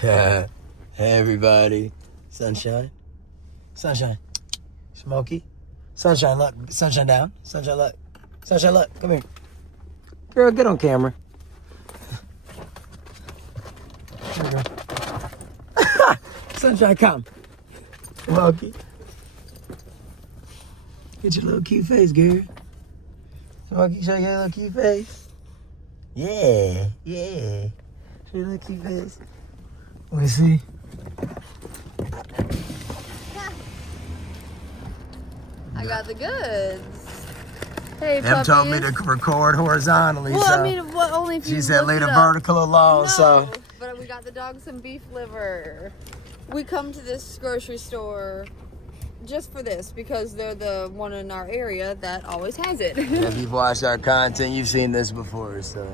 Hey everybody. Sunshine. Sunshine. Smokey. Sunshine, look. Sunshine down. Sunshine, look. Sunshine, look. Come here. Girl, get on camera. There we go. Sunshine, come. Smokey. Get your little cute face, girl. Smokey, show your little cute face. Yeah. Show your little cute face. Let me see. I got the goods. Hey, Em told me to record horizontally. Well, so I mean, only if you she said look leave it the up. vertical alone. No, So but we got the dog some beef liver. We come to this grocery store just for this because they're the one in our area that always has it. if you've watched our content, you've seen this before. So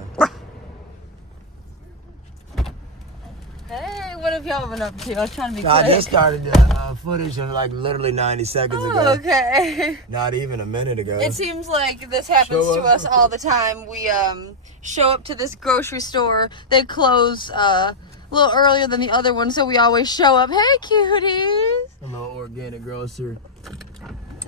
Hey, what have y'all been up to? I was trying to be quick. I just started footage of like literally 90 seconds ago. Oh, okay. Not even a minute ago. It seems like this happens to us all the time. We show up to this grocery store. They close a little earlier than the other one, so we always show up. Hey, cuties! A little organic grocer.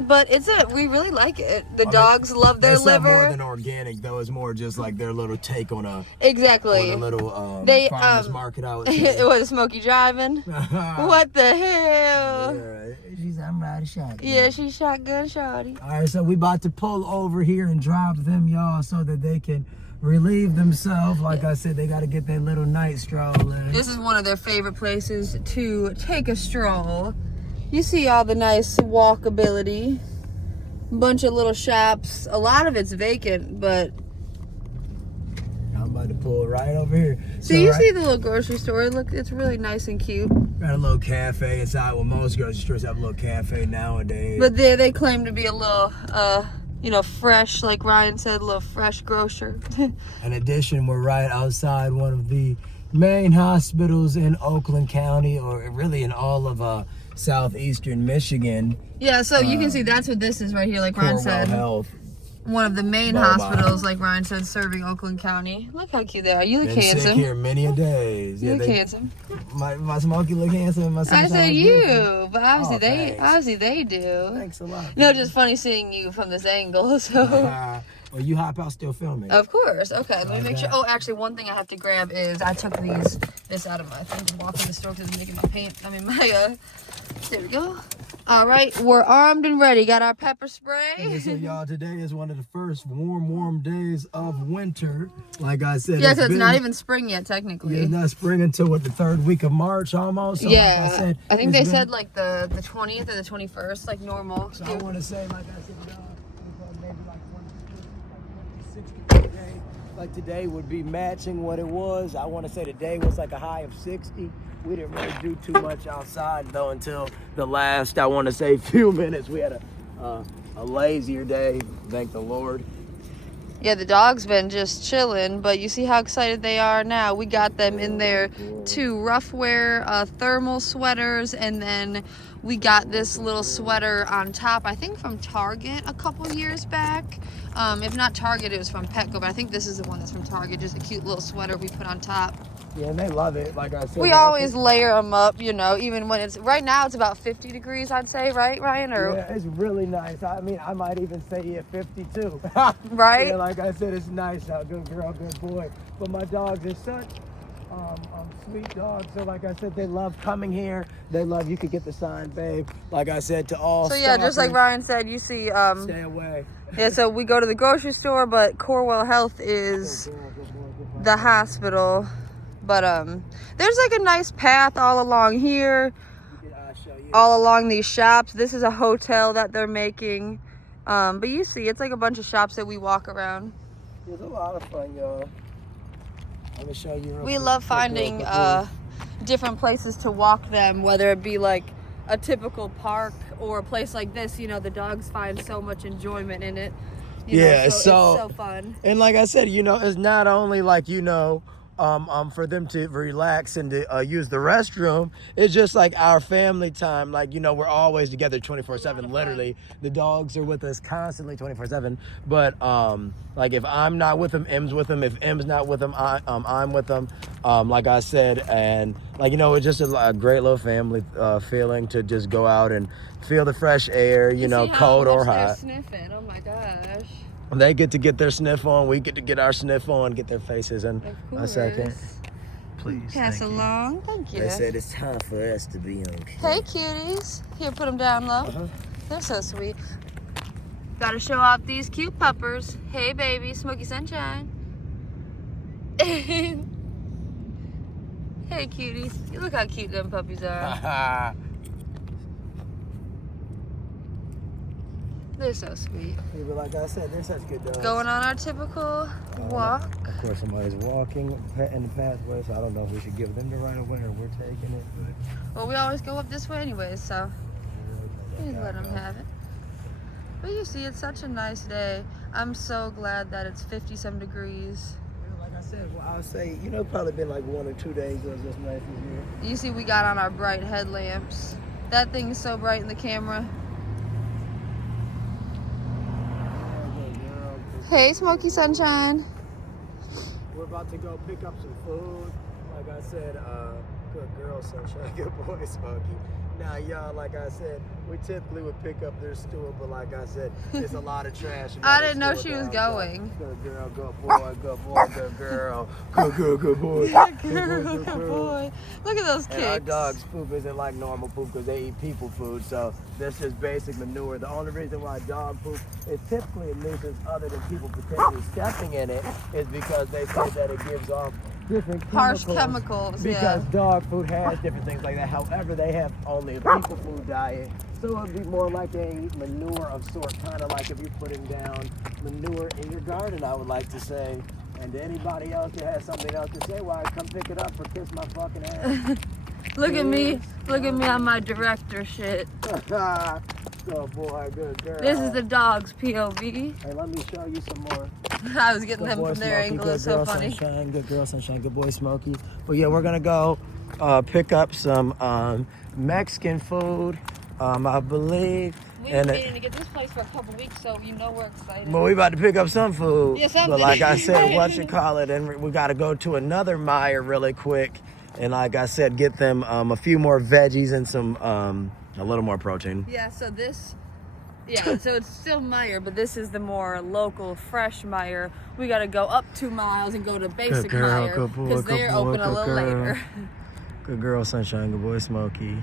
But we really like it. The dogs love their It's liver. more than organic though. It's more just like their little take on a Exactly. little They farmers market. I would say. it was Smokey driving. What the hell? Yeah, right. She's I'm riding shotgun. Yeah, she's shotgun shawty. All right, so we about to pull over here and drop them, y'all, so that they can relieve themselves. Like I said, they got to get their little night stroll in. This is one of their favorite places to take a stroll. You see all the nice walkability. Bunch of little shops. A lot of it's vacant, but I'm about to pull right over here. so you see the little grocery store. Look, it's really nice and cute. Got a little cafe inside. Well, most grocery stores have a little cafe nowadays. But they claim to be a little, fresh, like Ryan said, a little fresh grocer. In addition, we're right outside one of the main hospitals in Oakland County, or really in all of southeastern Michigan. Yeah, so you can see that's what this is right here, like Ryan Corewell said. Health. One of the main Mobile. hospitals, like Ryan said, serving Oakland County. Look how cute they are. You look Been sick handsome. here many a days. You Yeah, look handsome. my Smokey look handsome. My I sunshine said look you, beautiful. but obviously Oh, thanks. they do. Thanks a lot. No, just funny seeing you from this angle. So, Well, you hop out still filming. of course. Okay, let me make sure. that. Oh, actually, one thing I have to grab is I took this out of my thing to walk in the store because it's making my paint. There we go. All right, we're armed and ready. Got our pepper spray. Yeah, so y'all, today is one of the first warm days of winter. Like I said, Yeah, because it's not been- even spring yet, technically. Yeah, it's not spring until the third week of March almost. So Yeah, like I said, I think it's they been- said like the 20th or the 21st, like normal. So I want to say, like I said, maybe like 60 today. Like today would be matching what it was. I want to say today was like a high of 60. We didn't really do too much outside though until the last, I want to say, few minutes. We had a lazier day, thank the Lord. Yeah, the dog's been just chilling, but you see how excited they are now. We got them in their two rough wear thermal sweaters, and then we got this little sweater on top, I think from Target a couple years back. If not Target, it was from Petco, but I think this is the one that's from Target, just a cute little sweater we put on top. Yeah, and they love it. Like I said, We always layer them up, even when right now it's about 50 degrees, I'd say, right, Ryan? Yeah, it's really nice. I mean, I might even say 52. Right? Yeah, like I said, it's nice out. Good girl, good boy. But my dogs are such sweet dogs. So like I said, they love coming here. They love, you could get the sign, babe. Like I said, to all So yeah, just like stalkers, Ryan said, you see, stay away. yeah, so we go to the grocery store, but Corewell Health is the hospital. But there's like a nice path all along here, all along these shops. This is a hotel that they're making. But you see, it's like a bunch of shops that we walk around. It's a lot of fun, y'all. Let me show you. We love finding different places to walk them, whether it be like a typical park or a place like this. The dogs find so much enjoyment in it. Yeah, so so it's so fun. And like I said, it's not only like, for them to relax and to use the restroom. It's just like our family time. Like, you know, we're always together 24/7. Literally, the dogs are with us constantly 24/7. But like if I'm not with them, M's with them. If M's not with them, I'm with them. Like I said, and like, you know, it's just a great little family feeling to just go out and feel the fresh air. You know, cold or hot. They're sniffing. Oh my gosh. They get to get their sniff on. We get to get our sniff on. Get their faces in a second. Please. Pass along. Thank you. They said it's time for us to be on. Hey, cuties. Here, put them down low. They're so sweet. Gotta show off these cute puppers. Hey, baby. Smoky Sunshine. Hey, cuties. Look how cute them puppies are. They're so sweet. Yeah, but like I said, they're such good dogs. Going on our typical walk. Of course, somebody's walking in the pathway, so I don't know if we should give them the right of way or we're taking it. But Well, we always go up this way anyways, so please let them have it. But you see, it's such a nice day. I'm so glad that it's 50-some degrees. like I said, well, I would say, you know, probably been like 1 or 2 days it was just nice here. You see, we got on our bright headlamps. That thing is so bright in the camera. Hey, Smoky Sunshine. We're about to go pick up some food. Like I said, good girl, Sunshine, good boy, Smokey. Now, y'all, like I said, we typically would pick up their stool, but like I said, it's a lot of trash. I didn't know she was going. Good girl, good boy, good boy, good girl. Good boy. Good girl, good boy. Look at those kicks. And our dog's poop isn't like normal poop because they eat people food, so that's just basic manure. The only reason why dog poop is typically a nuisance other than people potentially stepping in it is because they say that it gives off different harsh chemicals, because dog food has different things like that. However, they have only a people food diet, so it'd be more like a manure of sort, kind of like if you're putting down manure in your garden, I would like to say. And to anybody else that has something else to say, why come pick it up or kiss my fucking ass. Look at me on my director shit. Good boy, good girl. This is the dog's POV. Hey, let me show you some more. I was getting Good them boy, from their Smokey. angle. Good It's so girl, funny. Sunshine. Good girl, Sunshine. Good boy, Smokey. But yeah, we're gonna go pick up some Mexican food, I believe. We've been meaning to get this place for a couple weeks, so you know we're excited. But we about to pick up some food. Yeah, something. But like I said, and we got to go to another Meijer really quick. And like I said, get them a few more veggies and some a little more protein. Yeah, so so it's still Meijer, but this is the more local, fresh Meijer. We got to go up 2 miles and go to basic Meijer because they're open a little later. Good girl, Sunshine. Good boy, Smokey.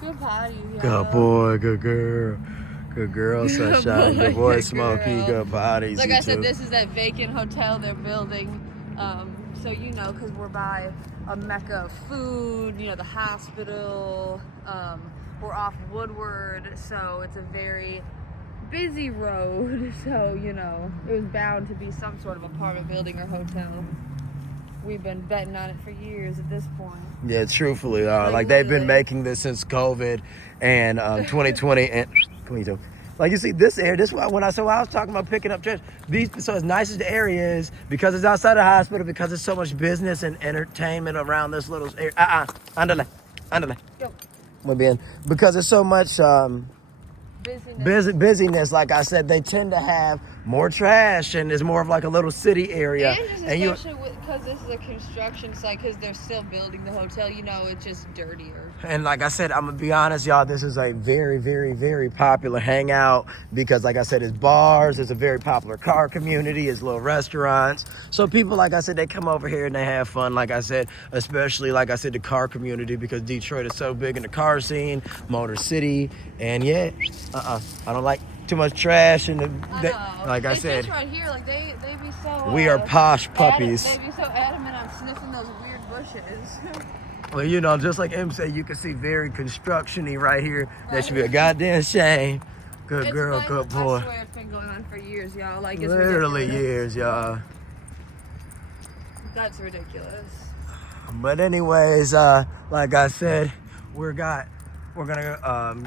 Good potty. Yeah. Good boy, good girl. Good girl, Sunshine. Good boy, Smokey. Girl. Good potties. Like you I said, too. this is that vacant hotel they're building. So, you know, because we're by a mecca of food, you know, the hospital. We're off Woodward, so it's a very busy road. So, you know, it was bound to be some sort of apartment building or hotel. We've been betting on it for years at this point. Yeah, truthfully, like they've been making this since COVID and 2020 and 22. Like you see, this area, this why when I was talking about picking up trash. So as nice as the area is, because it's outside the hospital, because there's so much business and entertainment around this little area. Andale. Go. Muy bien. Because there's so much busyness. Like I said, they tend to have more trash, and it's more of like a little city area. And just especially because this is a construction site, because they're still building the hotel, you know, it's just dirtier. And like I said, I'm gonna be honest, y'all, this is a very, very, very popular hangout because, like I said, it's bars, it's a very popular car community, it's little restaurants. So people, like I said, they come over here and they have fun, like I said, especially, like I said, the car community, because Detroit is so big in the car scene, Motor City, and yeah, I don't like too much trash. And like I said, right here, like they be so. We are posh puppies. They be so adamant on sniffing those weird bushes. Well, you know, just like M said, you can see very construction-y right here. That should be a goddamn shame. Good girl, good boy. I swear it's been going on for years, y'all. Like, it's literally ridiculous. years, y'all. That's ridiculous. But anyways, like I said, we're gonna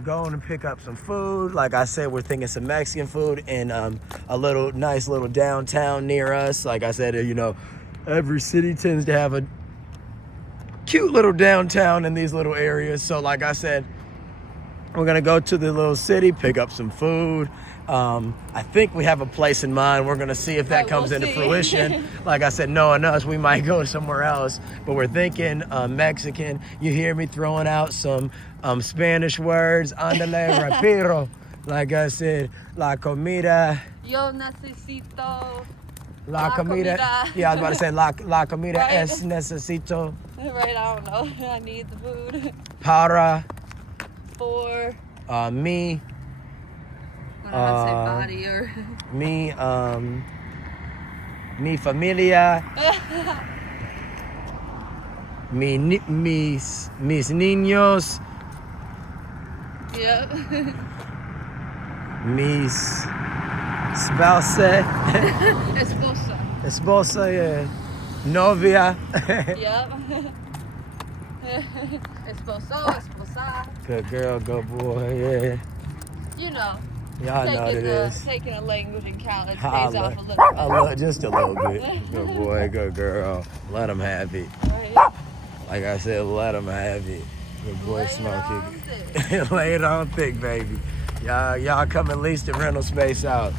go and pick up some food. Like I said, we're thinking some Mexican food in a nice little downtown near us. Like I said, you know, every city tends to have a cute little downtown in these little areas. So like I said, we're gonna go to the little city, pick up some food. I think we have a place in mind. We're gonna see if that comes into fruition. Like I said, knowing us, we might go somewhere else. But we're thinking Mexican. You hear me throwing out some Spanish words. Andale rapiro. Like I said, la comida. Yo necesito. La comida. Yeah, I was about to say la comida Right. es necesito. Right, I don't know. I need the food. Para. For. Me. I don't know how to say body or. Mi familia. Mis niños. Yep. Mis spouse. Esposa. Esposa, yeah. Novia. Yep. Esposo, esposa. Good girl, good boy, yeah. You know. Y'all know what it is. Taking a language in college pays Holla. off a little bit. Just a little bit. Good boy, good girl. Let them have it. Right. Like I said, let them have it. Good boy, Lay it Smokey. on thick. Lay it on thick, baby. Y'all come and lease the rental space out.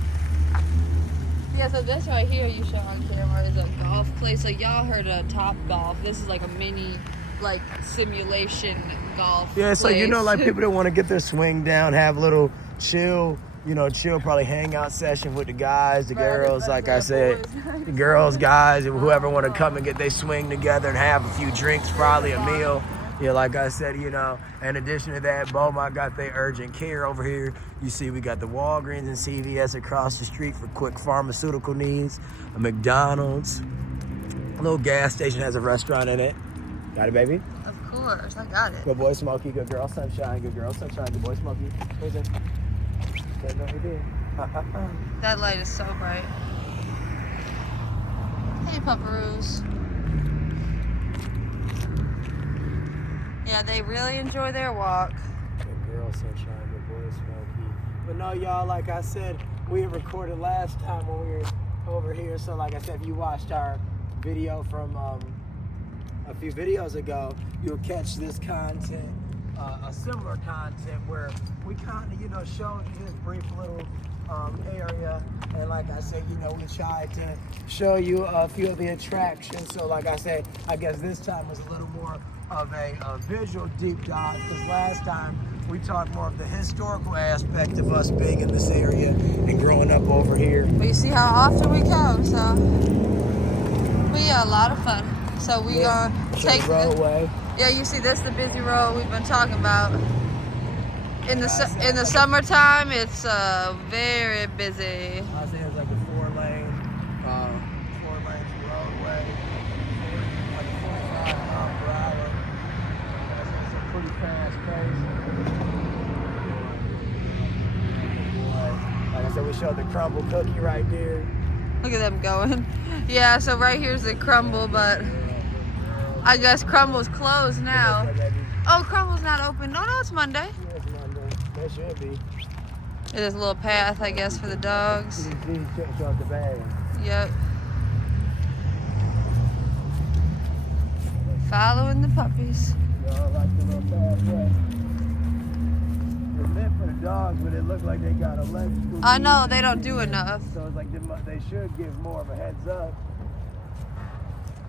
Yeah, so this right here you show on camera is a golf place. So y'all heard of Top Golf. This is like a mini, like, simulation golf Yeah, so place. you know, like people that want to get their swing down, have a little chill, probably hangout session with the guys, the girls, like I said, the girls, guys, and whoever want to come and get their swing together and have a few drinks, probably a meal. Yeah, like I said, in addition to that, Beaumont got their urgent care over here. You see, we got the Walgreens and CVS across the street for quick pharmaceutical needs, a McDonald's, a little gas station has a restaurant in it. Got it, baby? Of course, I got it. Good boy, Smokey. Good girl, Sunshine. Good girl, Sunshine. Good boy, Smokey. Where's it? Okay, no, he did. That light is so bright. Hey, pupperoos. Yeah, they really enjoy their walk. Good girl, Sunshine. Good boy, Smokey. But no, y'all, like I said, we recorded last time when we were over here. So, like I said, if you watched our video from a few videos ago, you'll catch this content, a similar content where we kind of, showed you this brief little area. And like I said, we tried to show you a few of the attractions. So like I said, I guess this time was a little more of a visual deep dive, because last time we talked more of the historical aspect of us being in this area and growing up over here. But you see how often we come, so. But yeah, a lot of fun. So we gonna take the roadway. Yeah, you see this, the busy road we've been talking about. In the summertime, it's very busy. I say it's like a four lane roadway, like 45 miles per hour. It's a pretty fast pace. Like I said, we showed the crumble cookie right there. Look at them going. Yeah, so right here's the crumble, but I guess Crumble's closed now. Oh, Crumble's not open. No, it's Monday. Yeah, it's Monday. That should be. There's a little path, I guess, for the dogs. Show up the bag. Yep. Following the puppies. I like the little pathway. It's meant for the dogs, but it looks like they got electrical. I know, they don't do enough. So it's like they should give more of a heads up.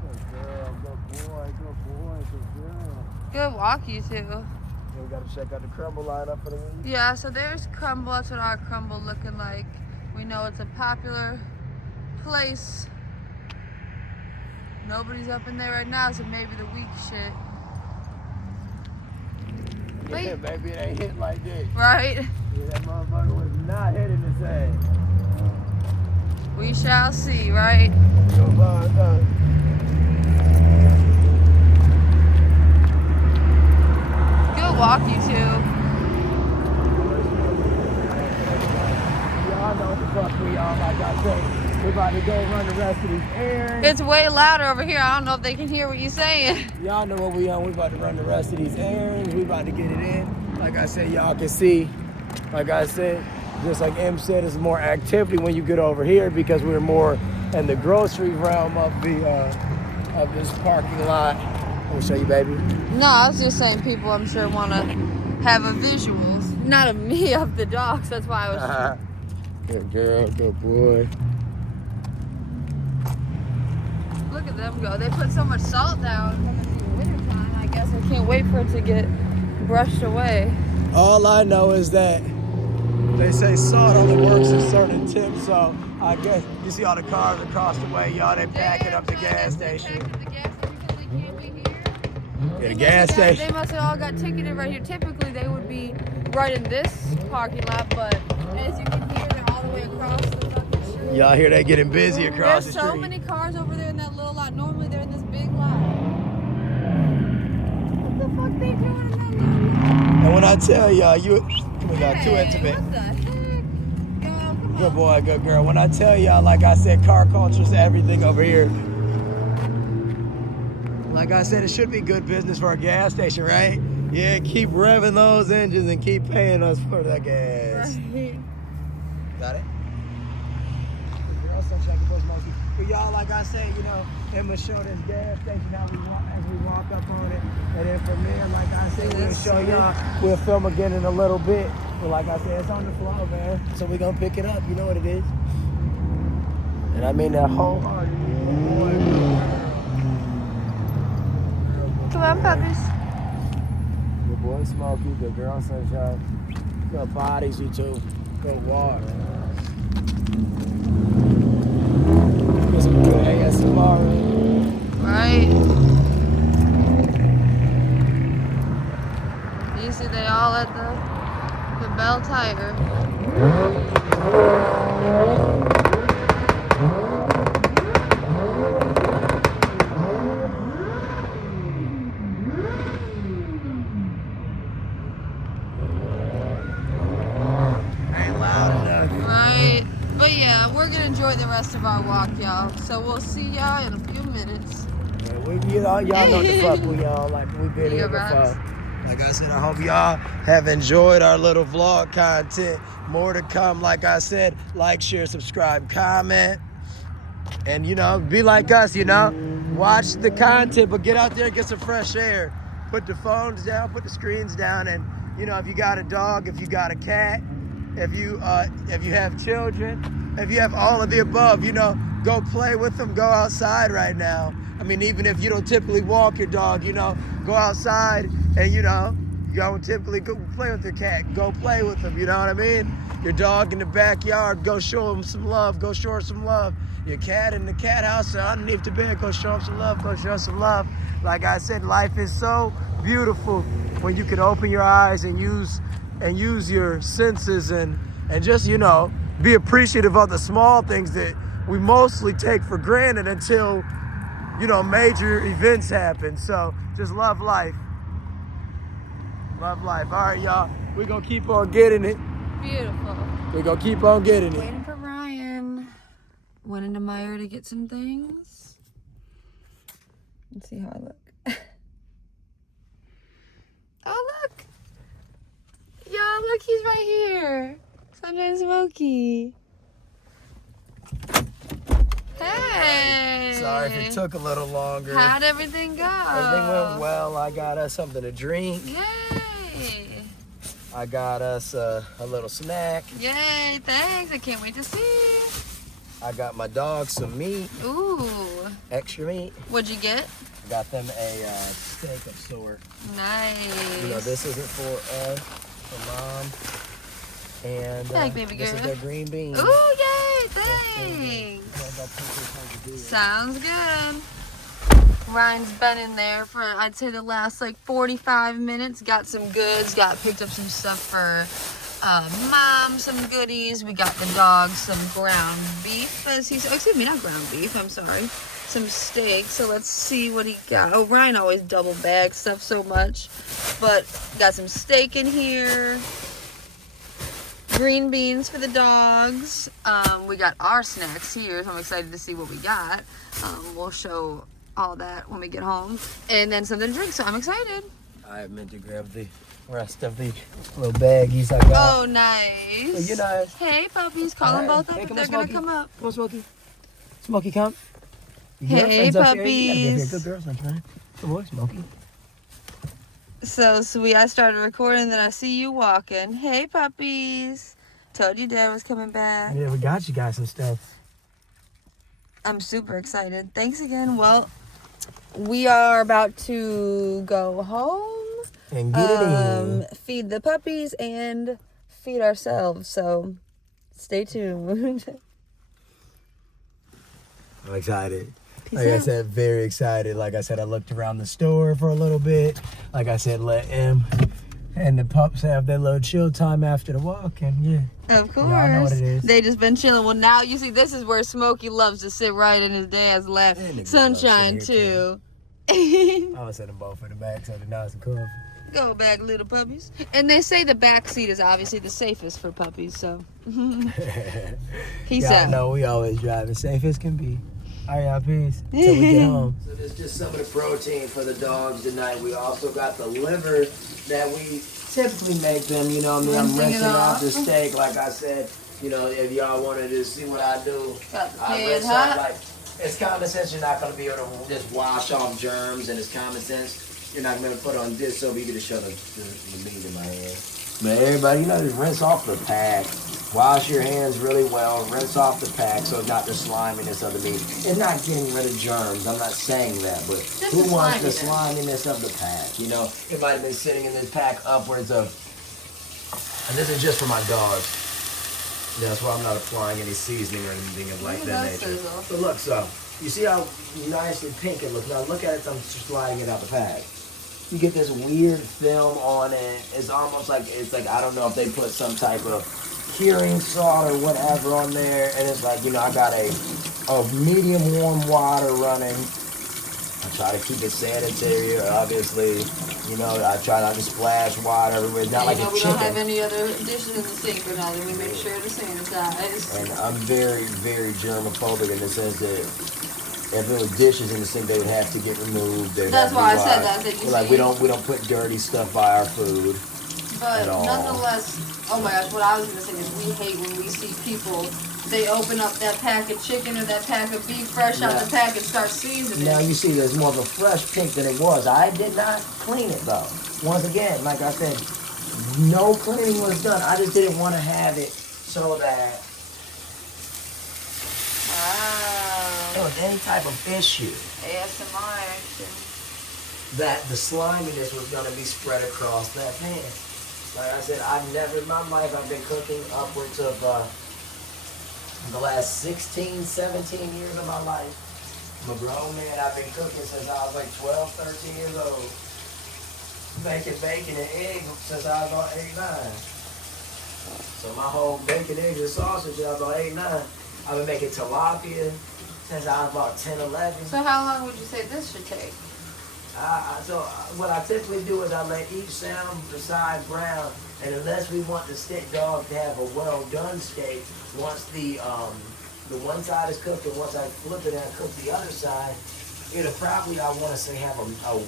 Good girl, good boy, good boy, good girl. Good walk, you two. Yeah, we gotta check out the crumble lineup for the week. Yeah, so there's Crumble. That's what our Crumble looking like. We know it's a popular place. Nobody's up in there right now, so maybe the weak shit. Yeah, baby, it ain't hit like this. Right? Yeah, that motherfucker was not hitting his ass. We shall see, right? Good walk, you two. Y'all know what the fuck we are, like I say. We're about to go run the rest of these errands. It's way louder over here. I don't know if they can hear what you're saying. Y'all know what we on. We're about to run the rest of these errands. We about to get it in. Like I said, y'all can see. Like I said, just like M said, it's more activity when you get over here because we're more in the grocery realm of this parking lot. Let me show you, baby. No, I was just saying people I'm sure want to have a visuals. Not of me, of the dogs. That's why I was... Good girl, good boy. Look at them go. They put so much salt down in the wintertime. I guess I can't wait for it to get brushed away. All I know is that they say salt only works at certain temps, so I guess you see all the cars across the way, y'all. They packing up the gas station. The gas station can't be here. Yeah, the gas station. They must have all got ticketed right here. Typically, they would be right in this parking lot, but as you can hear, they're all the way across the fucking street. Y'all hear they getting busy across the street. There's so many cars over there in that little lot. Normally, they're in this big lot. What the fuck they doing in that little lot? And when I tell y'all, we got too intimate. What the heck? Yo, come Good on. boy, good girl. When I tell y'all, like I said, car culture's everything over here. Like I said, it should be good business for a gas station, right? Yeah, keep revving those engines and keep paying us for the gas. Right. Got it? Girl, sunshine, good boy, Smokey. But y'all, like I said, you know, I'm gonna show this gas station how we walk as we walk up on it. And then from there, like I said, we'll show y'all. We'll film again in a little bit. But like I said, it's on the floor, man. So we're gonna pick it up. You know what it is. And I mean that wholeheartedly. Come on, puppies. Good boy, Smokey. Good girl, Sunshine. Good bodies, you two. Good walk. Get some good ASMR. Right. You see they all at the Bell Tire. Ain't loud enough. Right. But yeah, we're gonna enjoy the rest of our walk, y'all. So we'll see y'all in a few minutes. Yeah, y'all know the fuck we y'all like we've been here before. Like I said, I hope y'all have enjoyed our little vlog content. More to come. Like I said, like, share, subscribe, comment. And, you know, be like us, you know. Watch the content, but get out there and get some fresh air. Put the phones down, put the screens down. And, you know, if you got a dog, if you got a cat, if you have children, if you have all of the above, you know, go play with them, go outside right now. I mean, even if you don't typically walk your dog, you know, go outside and, you know, you don't typically go play with your cat. Go play with them, you know what I mean? Your dog in the backyard, go show him some love. Go show her some love. Your cat in the cat house or underneath the bed, go show him some love. Go show him some love. Like I said, life is so beautiful when you can open your eyes and use your senses and just, you know, be appreciative of the small things that we mostly take for granted until, you know, major events happen. So just love life. Love life. All right, y'all. We're going to keep on getting it. Beautiful. We're going to keep on getting it. Waiting for Ryan. Went into Meyer to get some things. Let's see how I look. Oh, look. Y'all, look, he's right here. Sunshine Smokey. Hey. Sorry if it took a little longer. How'd everything go? Everything went well. I got us something to drink. Yay. I got us a little snack. Yay, thanks. I can't wait to see. I got my dog some meat. Ooh. Extra meat. What'd you get? I got them a steak of sort. Nice. You know, this isn't for Mom. And Like baby this is girl. their green beans. Ooh, yay, thanks. Sounds good. Ryan's been in there for, I'd say, the last like 45 minutes. Got some goods, picked up some stuff for Mom, some goodies. We got the dog some ground beef, as he said. Oh, excuse me, not ground beef, I'm sorry. Some steak, so let's see what he got. Oh, Ryan always double bags stuff so much. But got some steak in here. Green beans for the dogs. We got our snacks here, so I'm excited to see what we got. We'll show all that when we get home. And then something to drink, so I'm excited. I meant to grab the rest of the little baggies I got. Oh, nice. Well, you know. Hey, puppies. Call them both up Hey, if come they're on, going to Smokey. come up. Come on, Smokey. Smokey, come. Hey, puppies. Good girl, sunshine. Good boy, Smokey. So sweet. I started recording, then I see you walking. Hey, puppies. Told you Dad was coming back. Yeah, we got you guys some stuff. I'm super excited. Thanks again. Well, we are about to go home. And get it in. Feed the puppies and feed ourselves. So stay tuned. I'm excited. Peace Like I out. said, very excited. Like I said, I looked around the store for a little bit. Like I said, let him and the pups have their little chill time after the walk. And yeah. Of course. Y'all know what it is. They just been chilling. Well, now you see, this is where Smokey loves to sit right in his dad's lap. And the girl Sunshine, loves to sit too. I was setting them both in the back so they're nice and comfy. Go back, little puppies. And they say the back seat is obviously the safest for puppies, so. Peace Y'all out. know we always drive as safe as can be. All right, y'all, peace. Till we get home. So this is just some of the protein for the dogs tonight. We also got the liver that we typically make them. You know what I mean? I'm Rinsing it rinsing out off. the steak, like I said. You know, if y'all wanted to see what I do, Got the I pan rinse hot. out, like, it's common sense. You're not going to be able to just wash off germs, and it's common sense. You're not going to put on dish soap. You can just show the meat in my hand. But everybody, you know, just rinse off the pack. Wash your hands really well. Rinse off the pack so it's not the sliminess of the meat. It's not getting rid of germs. I'm not saying that, but Just who the wants the sliminess. sliminess of the pack? You know, it might have been sitting in this pack upwards of, and this is just for my dogs. That's why I'm not applying any seasoning or anything of like Look that at that nature. sizzle. But look, so you see how nice and pink it looks. Now look at it. I'm just sliding it out the pack. You get this weird film on it. It's almost like I don't know if they put some type of curing salt or whatever on there. And it's like, you know, I got a medium warm water running. I try to keep it sanitary, obviously. You know, I try not to splash water everywhere. It's not like a we chicken. don't have any other dishes in the sink or nothing. We make sure to sanitize. And I'm very, very germophobic in the sense that if there was dishes in the sink, they would have to get removed. That's why I said that. That you like see. we don't put dirty stuff by our food. But at all. nonetheless, oh my gosh, what I was going to say is we hate when we see people, they open up that pack of chicken or that pack of beef fresh out the pack and start seasoning. Now you see there's more of a fresh pink than it was. I did not clean it though. Once again, like I said, no cleaning was done. I just didn't want to have it so that there Wow. was any type of issue ASMR action. that the sliminess was going to be spread across that pan. Like I said, I've never in my life, I've been cooking upwards of the last 16, 17 years of my life. I'm a grown man. I've been cooking since I was like 12, 13 years old. Making bacon and eggs since I was about 8, 9. So my whole bacon, eggs, and sausage, I was about 8, 9. I've been making tilapia since I was about 10, 11. So how long would you say this should take? So what I typically do is I let each side brown, and unless we want the steak dog to have a well done steak, once the one side is cooked, and once I flip it and I cook the other side, it'll probably, I want to say, have a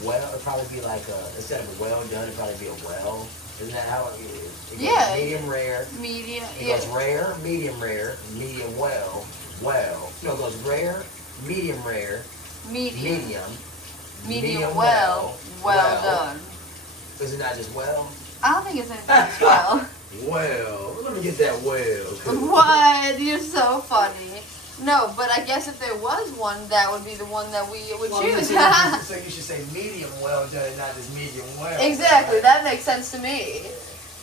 well. It'll probably be like instead of a well done, it'll probably be a well. Isn't that how it is? It goes medium rare. Medium. It goes rare, medium well. No, it goes rare, medium rare, medium well done. Isn't that just well? I don't think it's anything as well. Well, let me get that well. What? You're so funny. No, but I guess if there was one, that would be the one that we would choose. So you should say medium well done, not just medium well. Exactly, that makes sense to me.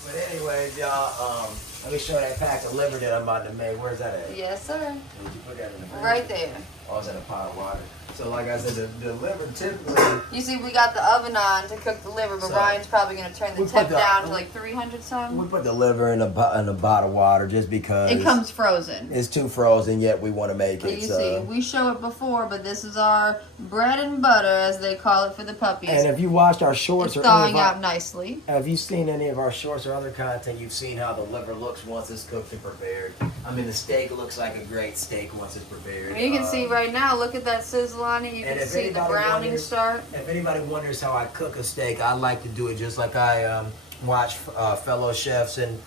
But anyways, y'all, let me show that pack of liver that I'm about to make. Where's that at? Yes, sir. Did you put that in the fridge? Right there. Oh, it's in a pot of water. So like I said, the liver typically... You see, we got the oven on to cook the liver, but So, Ryan's probably going to turn the we temp put the- down to like 300 some. We put the liver in a pot of water just because... It comes frozen. It's too frozen, yet we want to make But it. you So. see, we show it before, but this is our bread and butter, as they call it for the puppies. And if you watched our It's shorts or thawing out nicely. have you seen any of our shorts or other content, you've seen how the liver looks once it's cooked and prepared. I mean, the steak looks like a great steak once it's prepared. You can see right now, look at that sizzle on it. You and can if see the anybody browning wonders- start. If anybody wonders how I cook a steak, I like to do it just like I watch fellow chefs and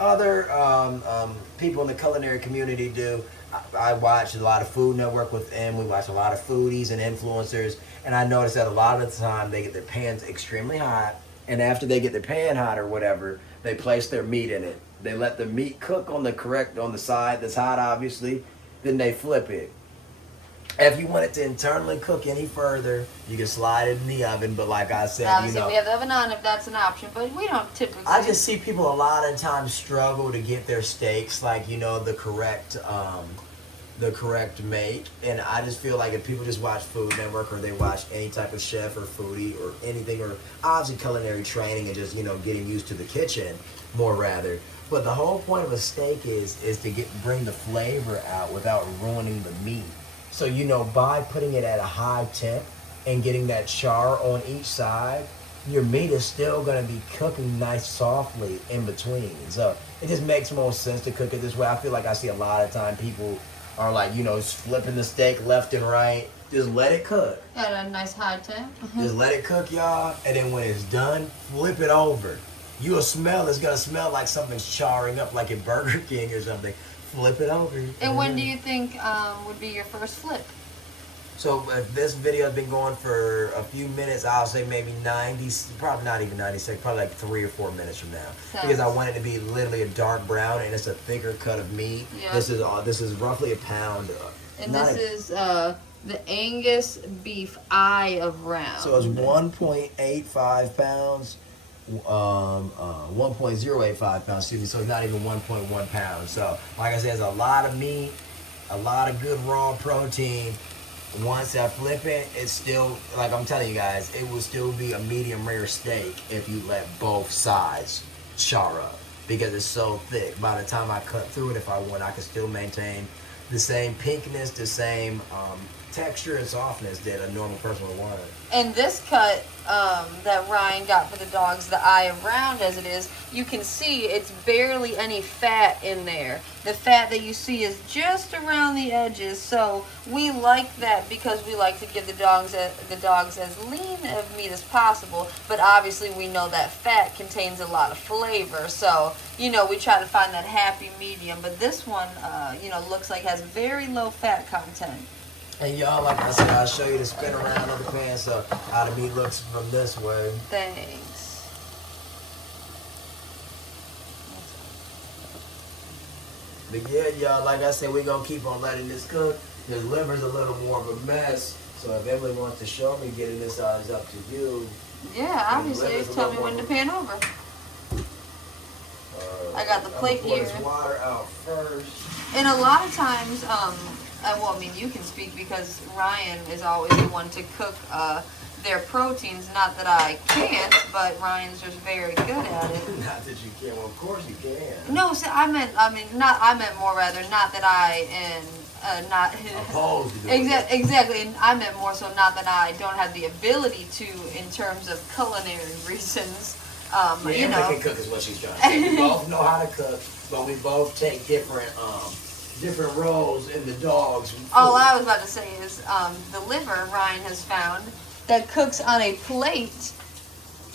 other people in the culinary community do. I watch a lot of Food Network with them. We watch a lot of foodies and influencers, and I notice that a lot of the time they get their pans extremely hot, and after they get their pan hot or whatever, they place their meat in it. They let the meat cook on the side that's hot, obviously. Then they flip it. If you want it to internally cook any further, you can slide it in the oven. But like I said, obviously we have the oven on if that's an option, but we don't typically. I just see people a lot of times struggle to get their steaks like the correct make, and I just feel like if people just watch Food Network or they watch any type of chef or foodie or anything, or obviously culinary training and just getting used to the kitchen more rather. But the whole point of a steak is to bring the flavor out without ruining the meat. So, by putting it at a high temp and getting that char on each side, your meat is still going to be cooking nice softly in between. So it just makes most sense to cook it this way. I feel like I see a lot of time people are like, flipping the steak left and right. Just let it cook. At a nice high temp. Just let it cook, y'all. And then when it's done, flip it over. You'll smell, it's going to smell like something's charring up like at Burger King or something. Flip it over. And when do you think would be your first flip? So if this video has been going for a few minutes, I'll say maybe 90, probably not even 90 seconds, probably like 3 or 4 minutes from now. Because I want it to be literally a dark brown and it's a thicker cut of meat. Yep. This is roughly a pound. And this is the Angus beef eye of round. So it's 1.85 pounds. 1.085 pounds, excuse me, so it's not even 1.1 pounds. So, like I said, it's a lot of meat, a lot of good raw protein. Once I flip it, it's still, like I'm telling you guys, it will still be a medium rare steak if you let both sides char up because it's so thick. By the time I cut through it, if I want, I can still maintain the same pinkness, the same texture and softness that a normal person would want. And this cut that Ryan got for the dogs, the eye of round as it is, you can see it's barely any fat in there. The fat that you see is just around the edges. So we like that because we like to give the dogs as lean of meat as possible. But obviously we know that fat contains a lot of flavor. So, we try to find that happy medium. But this one, looks like has very low fat content. And y'all, like I said, I'll show you the spin around of the pan so how the meat looks from this way. Thanks. But yeah, y'all, like I said, we're going to keep on letting this cook. The liver's a little more of a mess. So if Emily wants to show me getting this out, it's up to you. Yeah, obviously. Tell me when to pan over. I got the plate here. Pour this water out first. And a lot of times, you can speak because Ryan is always the one to cook their proteins. Not that I can't, but Ryan's just very good at it. Not that you can. Well, of course you can. No, so I meant more rather not that I am not opposed to doing exactly. And I meant more so not that I don't have the ability to in terms of culinary reasons. Emily can cook is what she's trying to say. We both know how to cook, but we both take different roles in the dogs. All I was about to say is the liver Ryan has found that cooks on a plate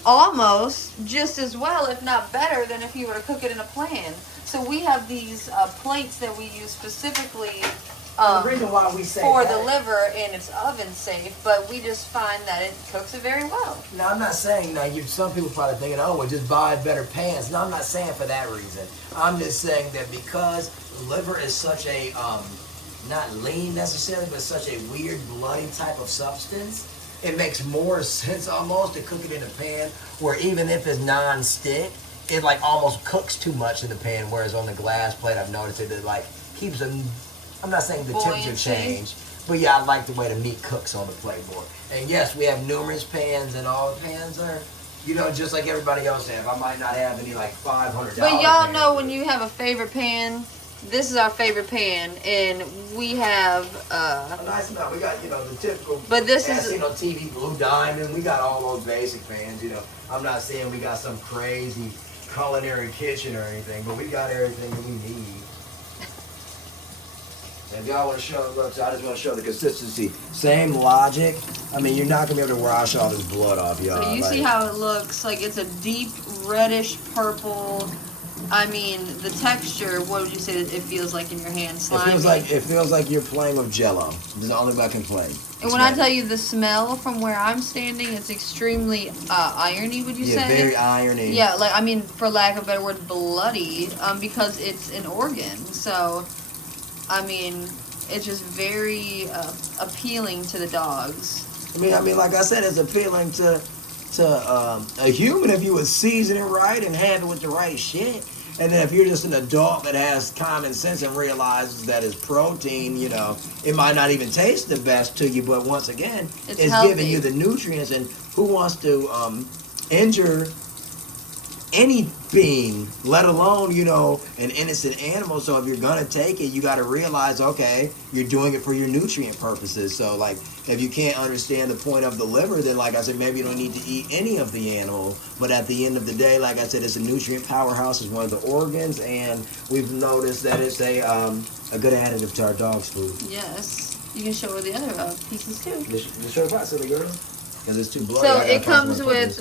almost just as well, if not better, than if you were to cook it in a pan. So we have these plates that we use specifically the reason why we say for the liver, and it's oven safe, but we just find that it cooks it very well. Now, I'm not saying, some people probably thinking, oh, well, just buy better pans. No, I'm not saying for that reason. I'm just saying that because liver is such a, not lean necessarily, but such a weird, bloody type of substance, it makes more sense almost to cook it in a pan where even if it's non-stick, it almost cooks too much in the pan, whereas on the glass plate, I've noticed it keeps them. I'm not saying the temperature change, but yeah, I like the way the meat cooks on the plate more. And yes, we have numerous pans, and all the pans are, just like everybody else have. I might not have any $500. But y'all know when you have a favorite pan, this is our favorite pan, and we have a nice amount. We got the typical. But this is TV Blue Diamond. We got all those basic pans. I'm not saying we got some crazy culinary kitchen or anything, but we got everything that we need. And if y'all want to show, look, I just want to show the consistency. Same logic. I mean, you're not going to be able to wash all this blood off, y'all. So you see how it looks like it's a deep reddish purple I mean, the texture, what would you say that it feels like in your hand? Slimy? It feels like you're playing with Jello. It's the only way I can play. And when I tell you the smell from where I'm standing, it's extremely irony, would you say? Yeah, very irony. Yeah, like, I mean, for lack of a better word, bloody, because it's an organ. So, I mean, it's just very appealing to the dogs. I mean, like I said, it's appealing to a human if you would season it right and have it with the right shit. And then if you're just an adult that has common sense and realizes that it's protein, you know, it might not even taste the best to you, but once again, it's giving you the nutrients. And who wants to injure any being, let alone, you know, an innocent animal? So if you're gonna take it, you got to realize, okay, you're doing it for your nutrient purposes. So like, if you can't understand the point of the liver, then like I said, maybe you don't need to eat any of the animal. But at the end of the day, like I said, it's a nutrient powerhouse. It's one of the organs, and we've noticed that it's a good additive to our dog's food. Yes, you can show her the other pieces too. Just show it, silly girl, because it's too bloody. So it comes with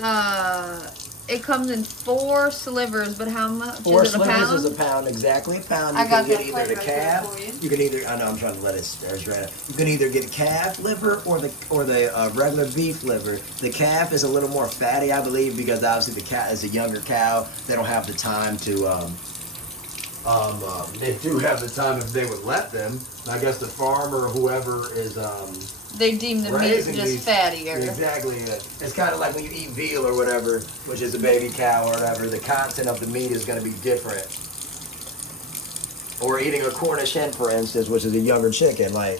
it comes in 4 slivers, but how much? 4 is it, slivers is a pound, exactly a pound. You can get either the calf. You can either, I know I'm trying to let it straight out. You can either get calf liver or the regular beef liver. The calf is a little more fatty, I believe, because obviously the cow is a younger cow. They don't have the time to. They do have the time if they would let them. I guess the farmer or whoever is. They deem the meat just fattier. Exactly. It's kind of like when you eat veal or whatever, which is a baby cow or whatever. The content of the meat is going to be different. Or eating a Cornish hen, for instance, which is a younger chicken. Like,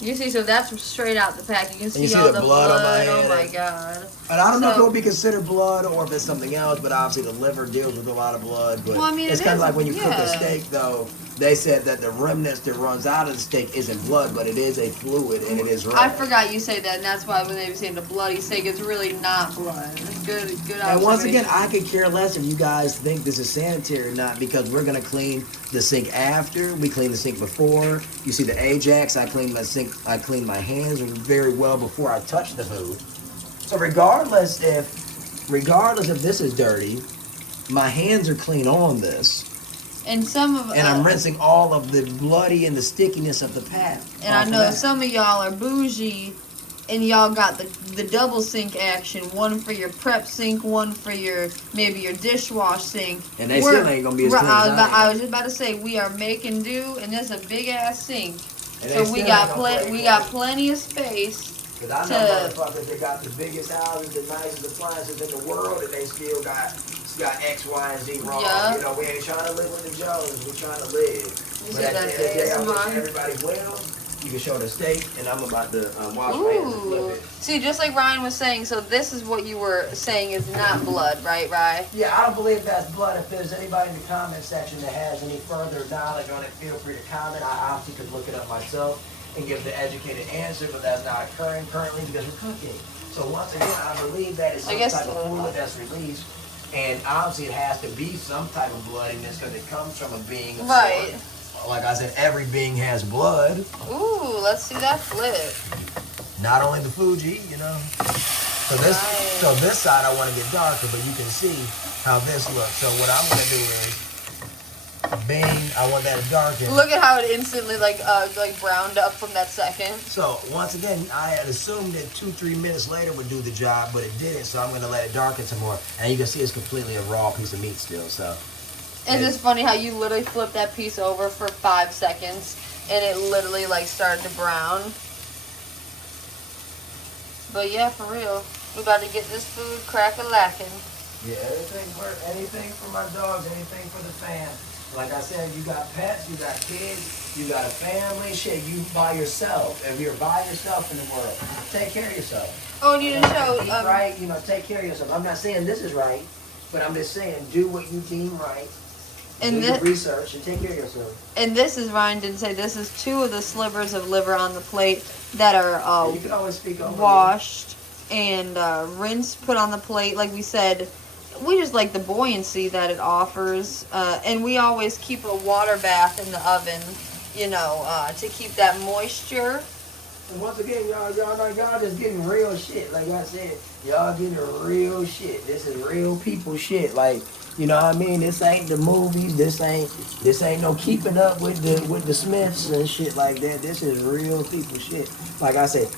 you see, so that's straight out the pack. You can see, all the blood on my hand. Oh my god. And I don't know if it would be considered blood or if it's something else, but obviously the liver deals with a lot of blood. But well, I mean, it's kind of like when you cook a steak, though. They said that the remnants that runs out of the steak isn't blood, but it is a fluid, and it is red. I forgot you say that, and that's why when they were saying the bloody steak, it's really not blood. Good observation. And once again, I could care less if you guys think this is sanitary or not, because we're gonna clean the sink after. We clean the sink before. You see the Ajax, I clean my sink. I clean my hands very well before I touch the food. So regardless if this is dirty, my hands are clean on this. And I'm rinsing all of the bloody and the stickiness of the pat. And I know some of y'all are bougie, and y'all got the double sink action. One for your prep sink, one for maybe your dishwash sink. And they still ain't gonna be as clean as I was just about to say, we are making do, and there's a big ass sink. So we got plenty of space. Because I know motherfuckers that got the biggest houses, the nicest appliances in the world, and they still got X, Y, and Z wrong. Yeah. You know, we ain't trying to live with the Jones. We're trying to live. You But at the end of the day, I wish everybody well. You can show the steak, and I'm about to wash my hands and flip it. See, just like Ryan was saying, so this is what you were saying is not blood, right, Ryan? Yeah, I don't believe that's blood. If there's anybody in the comment section that has any further knowledge on it, feel free to comment. I obviously could look it up myself and give the educated answer, but that's not occurring currently because we're cooking. So once again, I believe that it's some type of fluid that's released, and obviously it has to be some type of bloodiness because it comes from a being of right. sort. Like I said, every being has blood. Ooh, let's see that flip. Not only the food you eat, you know. So this side I want to get darker, but you can see how this looks. So what I'm gonna do is, bang, I want that to darken. Look at how it instantly like browned up from that second. So once again, I had assumed that 2-3 minutes later would do the job, but it didn't. So I'm gonna let it darken some more, and you can see it's completely a raw piece of meat still. So. It's just funny how you literally flipped that piece over for 5 seconds, and it literally like started to brown. But yeah, for real, we about to get this food crack-a-lacking. Yeah, anything for my dogs, anything for the fam. Like I said, you got pets, you got kids, you got a family, shit, you by yourself. If you're by yourself in the world, take care of yourself. Oh, and you didn't show... Eat right, you know, take care of yourself. I'm not saying this is right, but I'm just saying do what you deem right. And do your research and take care of yourself. And this is, Ryan didn't say, this is 2 of the slivers of liver on the plate that are you can always speak over washed and rinsed, put on the plate. Like we said, we just like the buoyancy that it offers. And we always keep a water bath in the oven, you know, to keep that moisture And once again, y'all just getting real shit. Like I said, y'all getting real shit. This is real people shit. Like, you know what I mean? This ain't the movies. This ain't no keeping up with the Smiths and shit like that. This is real people shit. Like I said,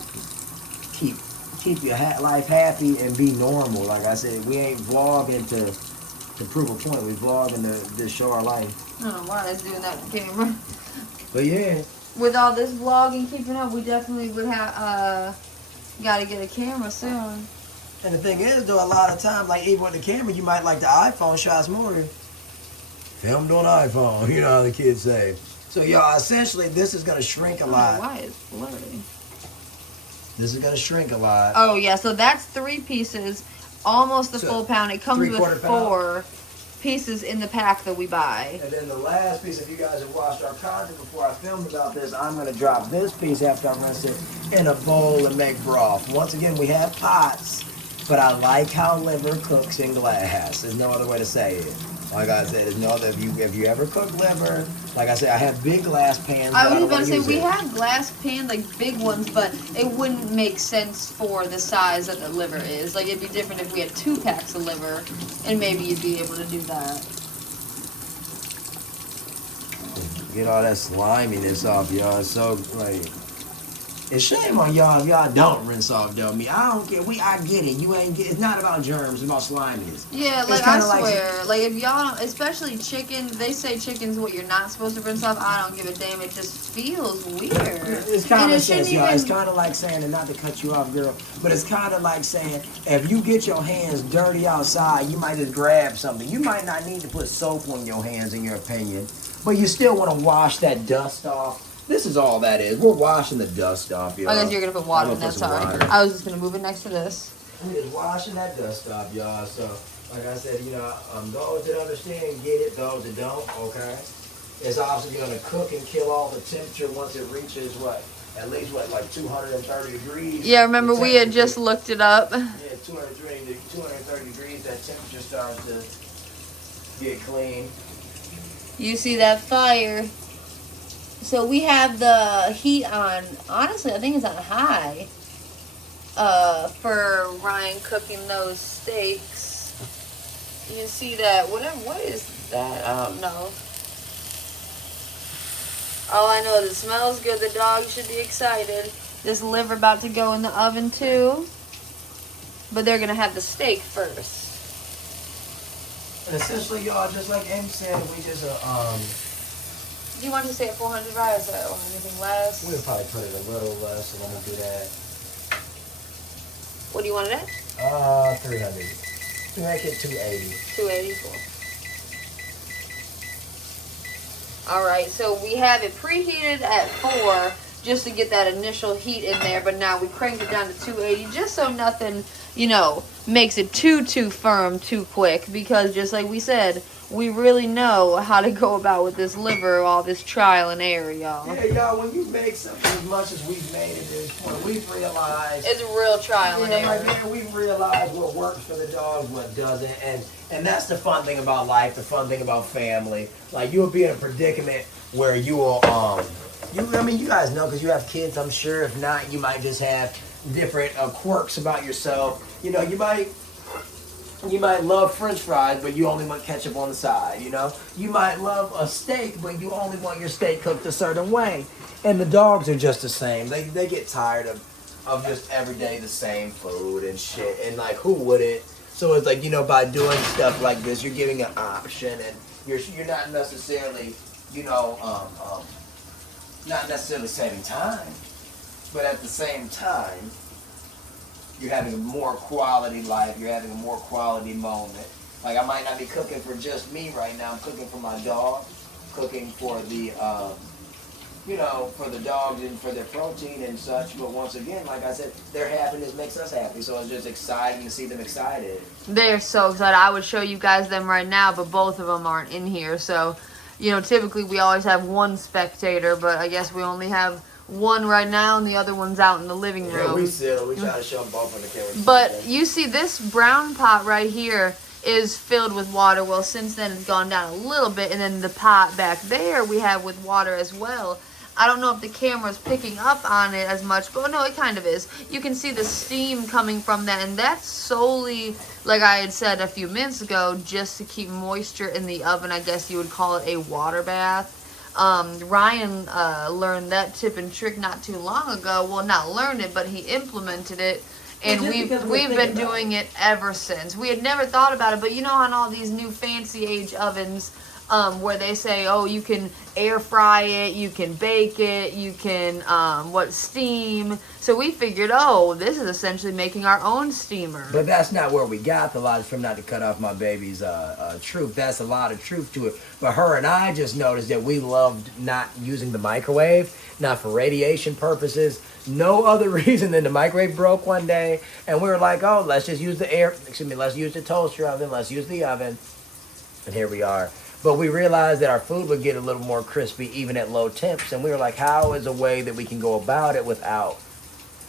keep your life happy and be normal. Like I said, we ain't vlogging to prove a point. We vlogging to show our life. I don't know why it's doing that to camera. But yeah. With all this vlogging keeping up, we definitely would have got to get a camera soon. And the thing is, though, a lot of times, like even with the camera, you might like the iPhone shots more. Filmed on iPhone, you know how the kids say. So, y'all, essentially, this is gonna shrink a lot. Why is it blurry? This is gonna shrink a lot. Oh yeah, so that's 3 pieces, almost the full pound. It comes with 4 pieces in the pack that we buy. And then the last piece, if you guys have watched our content before I filmed about this, I'm gonna drop this piece after I rinse it in a bowl and make broth. Once again, we have pots, but I like how liver cooks in glass. There's no other way to say it. Like I said, there's no other. If you ever cook liver, like I said, I have big glass pans. I was about to say we have glass pans, like big ones, but it wouldn't make sense for the size that the liver is. Like it'd be different if we had 2 packs of liver, and maybe you'd be able to do that. Get all that sliminess off, y'all. It's so like. It's shame on y'all if y'all don't rinse off though. I don't care. I get it. It's not about germs. It's about sliminess. Yeah, like I swear. Like if y'all, especially chicken, they say chicken's what you're not supposed to rinse off. I don't give a damn. It just feels weird. It's common sense, y'all. It's kind of like saying, and not to cut you off, girl, but it's kind of like saying if you get your hands dirty outside, you might just grab something. You might not need to put soap on your hands, in your opinion, but you still want to wash that dust off. This is all that is. We're washing the dust off, y'all. I guess you're going to put water in that, sorry. I was just going to move it next to this. We're just washing that dust off, y'all. So, like I said, those that understand, get it. Those that don't, okay? It's obviously going to cook and kill all the temperature once it reaches, at least, like 230 degrees. Yeah, remember we had just looked it up. Yeah, 230 degrees, that temperature starts to get clean. You see that fire? So we have the heat on, honestly, I think it's on high for Ryan cooking those steaks. You can see that, what is that? I don't know. All I know is it smells good. The dogs should be excited. This liver about to go in the oven too. But they're going to have the steak first. And essentially, y'all, just like Amy said, we just, do you want to say at 400 rice or anything less? We'll probably put it a little less, so let me do that. What do you want it at? 300. We make it 280. 284. Alright, so we have it preheated at 4 just to get that initial heat in there, but now we cranked it down to 280 just so nothing, makes it too firm too quick, because just like we said, we really know how to go about with this liver, all this trial and error, y'all. Yeah, y'all, when you make something as much as we've made at this point, we've realized... It's real trial and error. Like, we've realized what works for the dog, what doesn't, and that's the fun thing about life, the fun thing about family. Like, you'll be in a predicament where you will, you guys know, because you have kids, I'm sure. If not, you might just have different quirks about yourself. You might love French fries, but you only want ketchup on the side, You might love a steak, but you only want your steak cooked a certain way. And the dogs are just the same. They get tired of just every day the same food and shit. And, like, who wouldn't? So it's like, by doing stuff like this, you're giving an option, and you're not necessarily, not necessarily saving time, but at the same time, you're having a more quality life. You're having a more quality moment. Like, I might not be cooking for just me right now. I'm cooking for my dog, cooking for the, for the dogs and for their protein and such. But once again, like I said, their happiness makes us happy. So it's just exciting to see them excited. They're so excited. I would show you guys them right now, but both of them aren't in here. So, typically we always have one spectator, but I guess we only have one right now, and the other one's out in the living room. Yeah, we try to show them both on the camera. But you see, this brown pot right here is filled with water. Well, since then it's gone down a little bit, and then the pot back there we have with water as well. I don't know if the camera's picking up on it as much, but no, it kind of is. You can see the steam coming from that, and that's solely, like I had said a few minutes ago, just to keep moisture in the oven. I guess you would call it a water bath. Ryan learned that tip and trick not too long ago. Well, not learned it, but he implemented it. And we've been doing it ever since. We had never thought about it, but you know, on all these new fancy age ovens, where they say, oh, you can air fry it, you can bake it, you can steam. So we figured, oh, this is essentially making our own steamer. But that's not where we got the logic from. Not to cut off my baby's truth. That's a lot of truth to it. But her and I just noticed that we loved not using the microwave, not for radiation purposes. No other reason than the microwave broke one day, and we were like, oh, let's just use let's use the toaster oven, let's use the oven. And here we are. But we realized that our food would get a little more crispy even at low temps, and we were like, how is a way that we can go about it without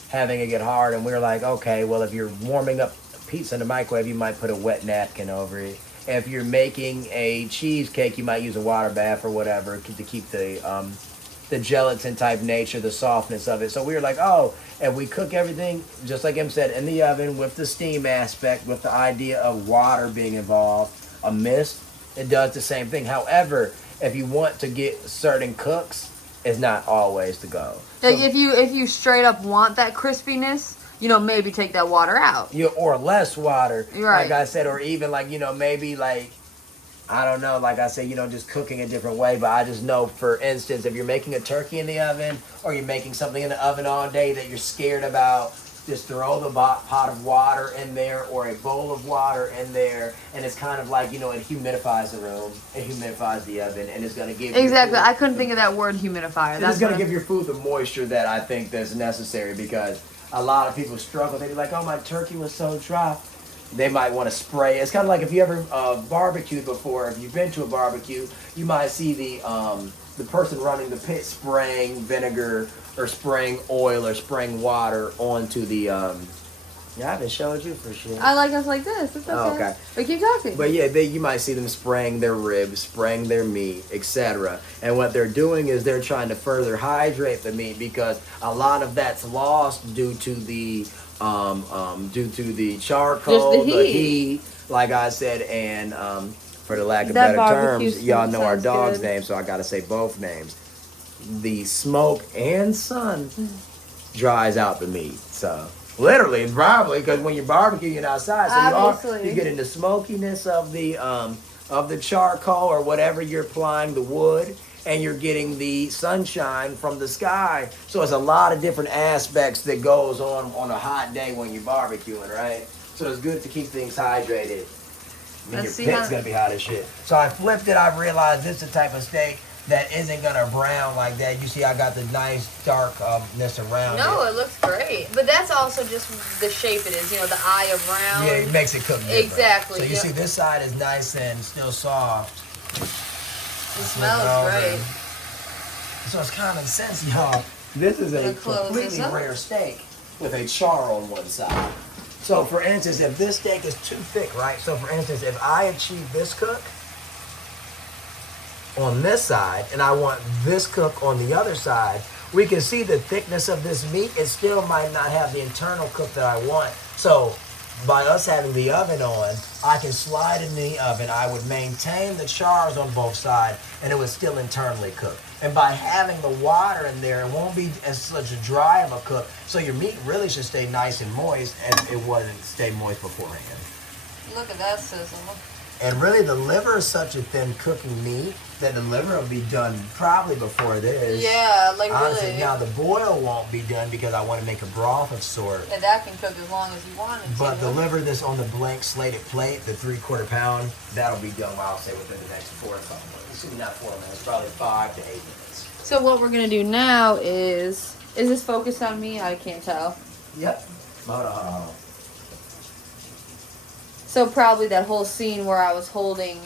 having it get hard? And we were like, okay, well, if you're warming up pizza in the microwave, you might put a wet napkin over it. And if you're making a cheesecake, you might use a water bath or whatever to keep the gelatin type nature, the softness of it. So we were like, oh, and we cook everything, just like Em said, in the oven with the steam aspect, with the idea of water being involved, a mist. It does the same thing. However, if you want to get certain cooks, it's not always to go. Like, if you straight up want that crispiness, you know, maybe take that water out. Or less water, right. Like I said, or even like, you know, maybe like, I don't know, like I said, you know, just cooking a different way. But I just know, for instance, if you're making a turkey in the oven, or you're making something in the oven all day that you're scared about, just throw the pot of water in there, or a bowl of water in there, and it's kind of like, you know, it humidifies the room, it humidifies the oven, and it's going to give exactly. I couldn't think of that word, humidifier. It's going to give your food the moisture that I think that's necessary, because a lot of people struggle. They be like, oh, my turkey was so dry. They might want to spray. It's kind of like if you ever barbecued before. If you've been to a barbecue, you might see the person running the pit spraying vinegar or spraying oil or spraying water onto the. Yeah, I haven't showed you for sure. I like us like this. It's okay. Oh, okay. But keep talking. But yeah, you might see them spraying their ribs, spraying their meat, etc. And what they're doing is they're trying to further hydrate the meat, because a lot of that's lost due to the charcoal, just the heat, like I said, and for the lack of better terms, y'all know our dog's name, so I gotta say both names. The smoke and sun dries out the meat. So literally, probably, because when you're barbecuing outside, so you get in the smokiness of the charcoal or whatever you're applying, the wood, and you're getting the sunshine from the sky. So it's a lot of different aspects that goes on a hot day when you're barbecuing, right? So it's good to keep things hydrated. I mean, your pit's gonna be hot as shit. So I flipped it. I realized this is the type of steak that isn't gonna brown like that. You see, I got the nice darkness around it. No, it looks great. But that's also just the shape it is. You know, the eye of round. Yeah, it makes it cook different. Exactly. So you see, this side is nice and still soft. It smells great. So it's common sense, y'all. This is a completely rare steak with a char on one side. So for instance, if this steak is too thick, right? So for instance, if I achieve this cook on this side and I want this cook on the other side, we can see the thickness of this meat. It still might not have the internal cook that I want. So by us having the oven on, I can slide in the oven. I would maintain the chars on both sides, and it would still internally cook. And by having the water in there, it won't be as such a dry of a cook. So your meat really should stay nice and moist, as it wasn't stay moist beforehand. Look at that sizzle. And really, the liver is such a thin cooking meat that the liver will be done probably before this. Yeah, like honestly, really. Now the boil won't be done because I want to make a broth of sort. And that can cook as long as you want it to. But the liver that's on the blank slated plate, the 3/4 pound, that'll be done, I'll say, within the next 4 or 5 minutes. Excuse me, not 4 minutes, probably 5 to 8 minutes. So what we're gonna do now is this focused on me? I can't tell. Yep. Hold on. So probably that whole scene where I was holding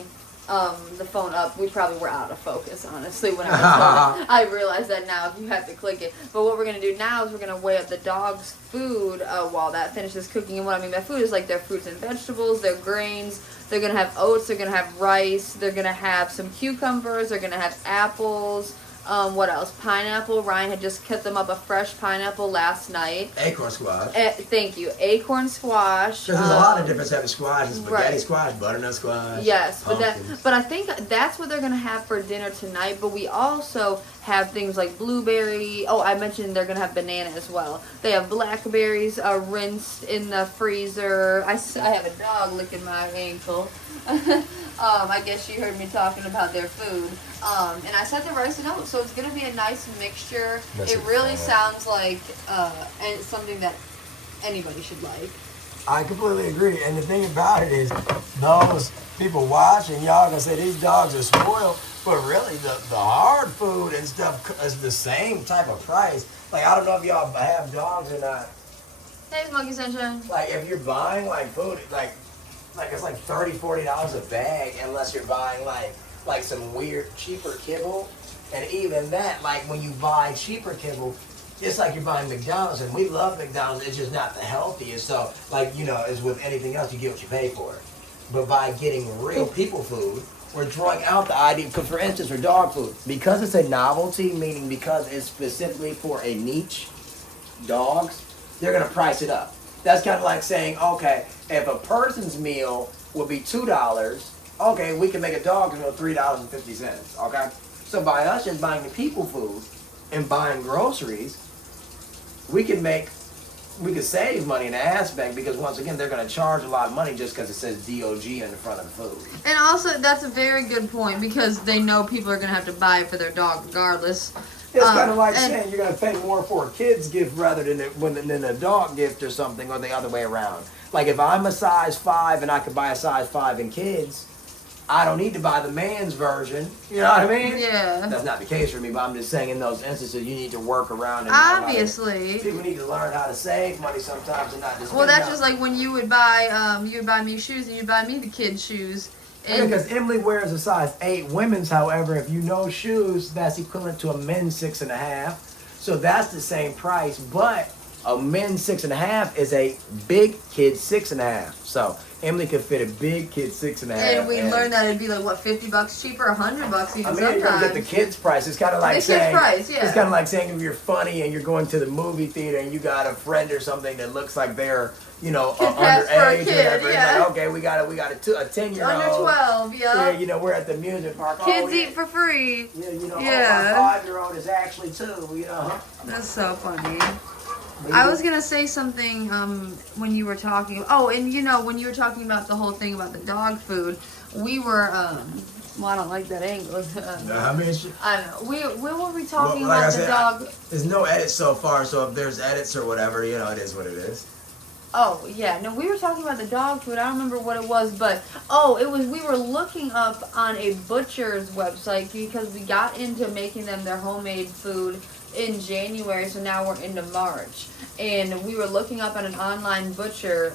the phone up, we probably were out of focus, honestly, when I was holding it. I realize that now if you have to click it. But what we're going to do now is we're going to weigh up the dog's food while that finishes cooking. And what I mean by food is like their fruits and vegetables, their grains. They're going to have oats, they're going to have rice, they're going to have some cucumbers, they're going to have apples, What else? Pineapple. Ryan had just cut them up a fresh pineapple last night. Acorn squash. Thank you. Acorn squash. Because there's a lot of different types of squash. Spaghetti right. squash, butternut squash. Yes, pumpkins. but I think that's what they're gonna have for dinner tonight. But we also have things like blueberry. Oh, I mentioned they're gonna have banana as well. They have blackberries rinsed in the freezer. I have a dog licking my ankle. I guess you heard me talking about their food. And I set the rice and oats, so it's gonna be a nice mixture. It really sounds like and it's something that anybody should like. I completely agree. And the thing about it is, those people watching, y'all gonna say these dogs are spoiled, but really the hard food and stuff is the same type of price. Like, I don't know if y'all have dogs or not. Thanks, Monkey Sunshine. Like, if you're buying like food, like it's like $30-$40 a bag, unless you're buying like some weird cheaper kibble. And even that, like when you buy cheaper kibble, it's like you're buying McDonald's, and we love McDonald's. It's just not the healthiest. So, like, you know, as with anything else, you get what you pay for. But by getting real people food, we're drawing out the idea. Because, for instance, for dog food, because it's a novelty, meaning because it's specifically for a niche, dogs, they're gonna price it up. That's kind of like saying, okay, if a person's meal would be $2, okay, we can make a dog's meal $3.50. Okay, so by us just buying the people food and buying groceries, we can save money in the aspect, because once again they're going to charge a lot of money just because it says DOG in the front of the food. And also, that's a very good point, because they know people are going to have to buy it for their dog regardless. It's kind of like saying you're going to pay more for a kid's gift rather than a dog gift or something, or the other way around. Like, if I'm a size 5 and I could buy a size 5 in kids, I don't need to buy the man's version. You know what I mean? Yeah. That's not the case for me, but I'm just saying in those instances you need to work around. And obviously. People need to learn how to save money sometimes and not just. Well, that's just like when you would buy me shoes and you'd buy me the kids' shoes. Because Emily wears a size 8 women's, however, if you know shoes, that's equivalent to a men's 6.5. So that's the same price, but a men's 6.5 is a big kid 6.5. So Emily could fit a big kid 6.5. And we learned that it'd be like, what, $50 cheaper, $100 even sometimes. You're gonna get the kids' price. It's kind of like saying, price, yeah. It's kind of like saying if you're funny and you're going to the movie theater and you got a friend or something that looks like they're, you know, underage, kid, whatever. Yeah. It's like, okay, we got a 10-year-old. Under 12, yeah. Yeah, you know, we're at the music park. Kids eat for free. Yeah, you know, yeah. Our 5-year-old is actually 2, you know. That's so funny. I was gonna say something when you were talking. Oh, and you know, when you were talking about the whole thing about the dog food, we were. Well, I don't like that angle. I mean, I don't know. We were we talking like about I the said, dog? There's no edits so far, so if there's edits or whatever, you know, it is what it is. Oh yeah, no, we were talking about the dog food. I don't remember what it was, but we were looking up on a butcher's website because we got into making them their homemade food in January, so now we're into March. And we were looking up on an online butcher,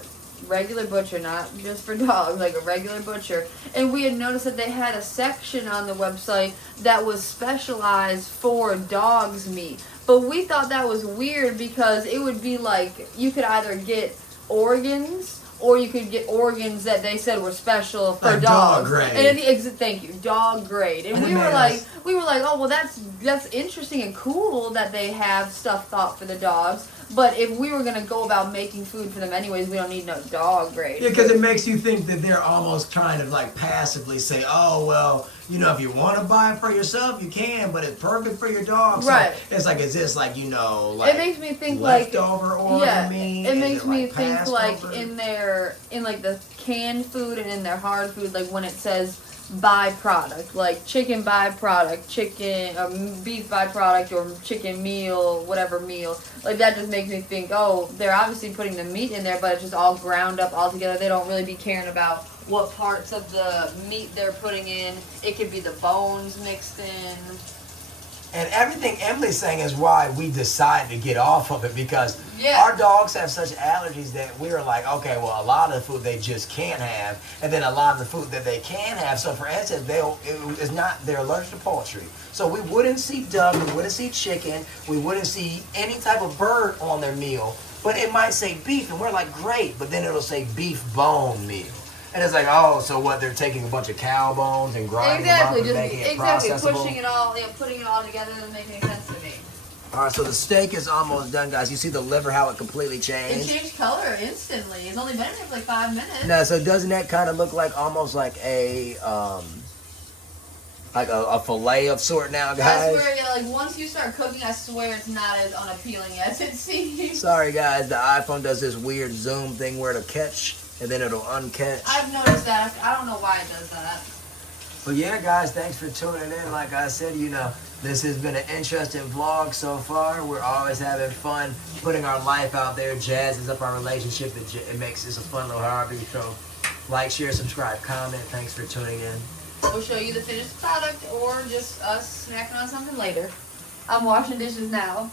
regular butcher, not just for dogs, like a regular butcher. And we had noticed that they had a section on the website that was specialized for dogs' meat. But we thought that was weird because it would be like you could either get organs or you could get organs that they said were special for like dogs. Dog grade. And thank you, dog grade. And we were like, oh well, that's interesting and cool that they have stuff thought for the dogs. But if we were gonna go about making food for them anyways, we don't need no dog grade. Yeah, because it makes you think that they're almost kind of like passively say, oh well, you know, if you want to buy it for yourself, you can, but it's perfect for your dog. So right. It's like, is this like, you know, like it makes me think leftover organ meat? It makes me think like over? in like the canned food and in their hard food, like when it says byproduct, like chicken byproduct, beef byproduct, or chicken meal, whatever meal, like that just makes me think, oh, they're obviously putting the meat in there, but it's just all ground up all together. They don't really be caring about what parts of the meat they're putting in. It could be the bones mixed in. And everything Emily's saying is why we decided to get off of it, because our dogs have such allergies that we were like, okay, well, a lot of the food they just can't have, and then a lot of the food that they can have. So, for instance, they're allergic to poultry. So we wouldn't see duck, we wouldn't see chicken, we wouldn't see any type of bird on their meal, but it might say beef, and we're like, great, but then it'll say beef bone meal. And it's like, oh, so what? They're taking a bunch of cow bones and grinding them up and making it processable. Pushing it all, putting it all together doesn't make any sense to me. All right, so the steak is almost done, guys. You see the liver, how it completely It changed? changed color instantly. It's only been in there for like 5 minutes. No, so doesn't that kind of look like almost like a fillet of sort now, guys? I swear, yeah, like once you start cooking, I swear it's not as unappealing as it seems. Sorry, guys. The iPhone does this weird zoom thing where it'll catch and then it'll uncatch. I've noticed that. I don't know why it does that. But yeah, guys, thanks for tuning in. Like I said, you know, this has been an interesting vlog so far. We're always having fun putting our life out there, jazzes up our relationship. It makes this a fun little hobby. So like, share, subscribe, comment. Thanks for tuning in. We'll show you the finished product or just us snacking on something later. I'm washing dishes now.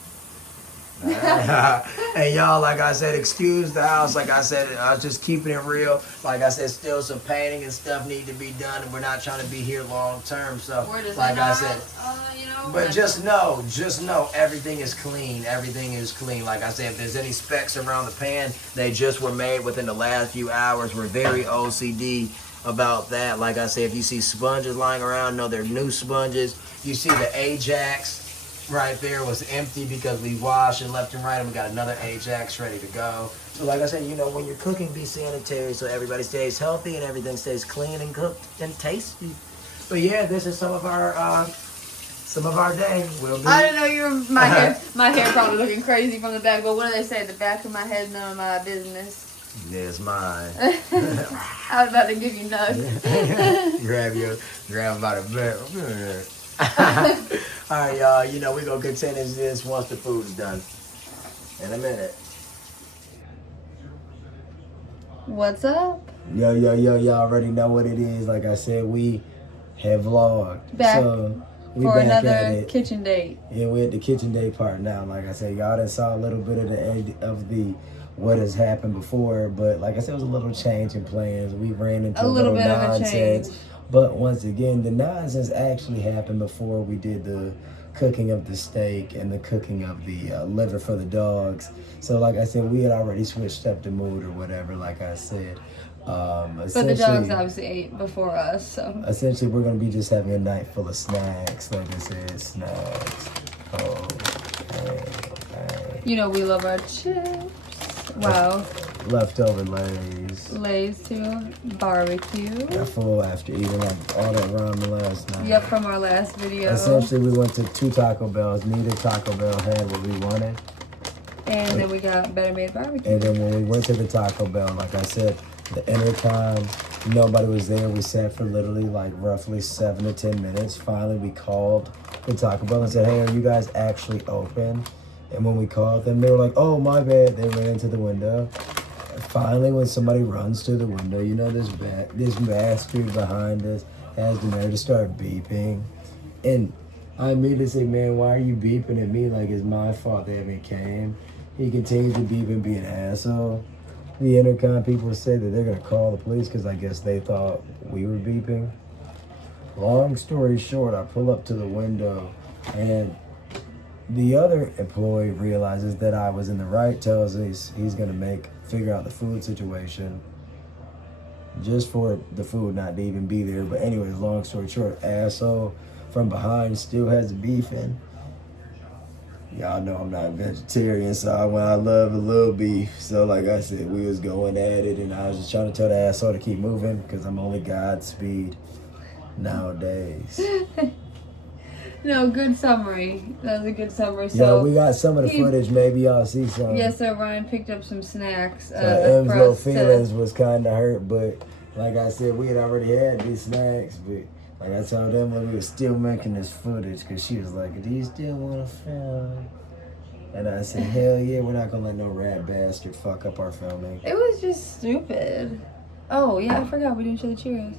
Hey, y'all, like I said, excuse the house. Like I said, I was just keeping it real. Like I said, still some painting and stuff need to be done, and we're not trying to be here long term. So, like I said, you know, but just know, everything is clean. Everything is clean. Like I said, if there's any specks around the pan, they just were made within the last few hours. We're very OCD about that. Like I said, if you see sponges lying around, know they're new sponges. You see the Ajax right there was empty because we washed and left and right, and we got another Ajax ready to go. So like I said, you know, when you're cooking, be sanitary so everybody stays healthy and everything stays clean and cooked and tasty. But yeah, this is some of our day. I didn't know you were my hair probably looking crazy from the back, but what do they say? The back of my head, none of my business. It's mine. I was about to give you nuts. grab by the belt. All right, y'all. You know, we're going to continue this once the food's done. In a minute. What's up? Yo, y'all already know what it is. Like I said, we have vlogged. Back we for back another kitchen date. Yeah, we're at the kitchen date part now. Like I said, y'all done saw a little bit of the what has happened before, but like I said, it was a little change in plans. We ran into a little bit nonsense. Of a change. But once again, the nonsense actually happened before we did the cooking of the steak and the cooking of the liver for the dogs. So like I said, we had already switched up the mood or whatever, like I said. But the dogs obviously ate before us, so. Essentially, we're going to be just having a night full of snacks. Like I said, snacks. Oh, hey. You know we love our chips. Wow. Leftover Lay's. Lay's too. Barbecue. Got full after eating all that ramen last night. Yep, from our last video. Essentially, we went to 2 Taco Bells. Neither Taco Bell had what we wanted. And then we got Better Made Barbecue. And then when we went to the Taco Bell, like I said, the intercom, nobody was there. We sat for literally like roughly 7 to 10 minutes. Finally, we called the Taco Bell and said, hey, are you guys actually open? And when we called them, they were like, oh, my bad. They ran to the window. And finally, when somebody runs to the window, you know, this bastard behind us has the nerve to start beeping. And I immediately say, man, why are you beeping at me like it's my fault they haven't came? He continues to beep and be an asshole. The intercom people said that they're going to call the police because I guess they thought we were beeping. Long story short, I pull up to the window and the other employee realizes that I was in the right, tells us he's going to figure out the food situation just for the food not to even be there. But anyways, long story short, asshole from behind still has the beef in. Y'all know I'm not a vegetarian, so I love a little beef. So like I said, we was going at it, and I was just trying to tell the asshole to keep moving because I'm only Godspeed nowadays. No, good summary. That was a good summary. So yeah, we got some of the footage. Maybe y'all see some. Yes, so Ryan picked up some snacks. So M's little feelings was kind of hurt, but like I said, we had already had these snacks, but like I told them when we were still making this footage, because she was like, do you still want to film? And I said, hell yeah, we're not going to let no rat bastard fuck up our filming. It was just stupid. Oh, yeah, I forgot we didn't show the Cheerios.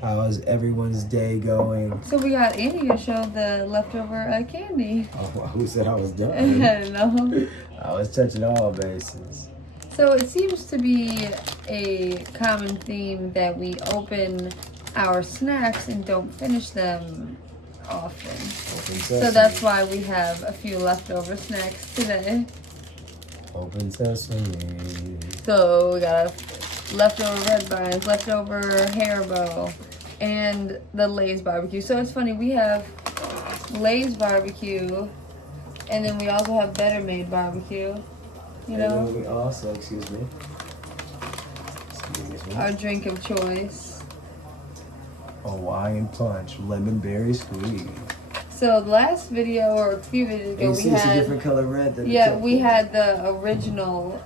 How is everyone's day going? So we got Andy to show the leftover candy. Oh, who said I was done? No. I was touching all bases. So it seems to be a common theme that we open our snacks and don't finish them often. So that's why we have a few leftover snacks today. Open sesame. So we got a leftover red vines, leftover Haribo, and the Lay's barbecue. So it's funny, we have Lay's barbecue, and then we also have Better Made barbecue. You know? And then we also, excuse me. Our drink of choice. Hawaiian Punch, lemon berry squeeze. So the last video, or a few videos ago, we had a different color red than we had the original.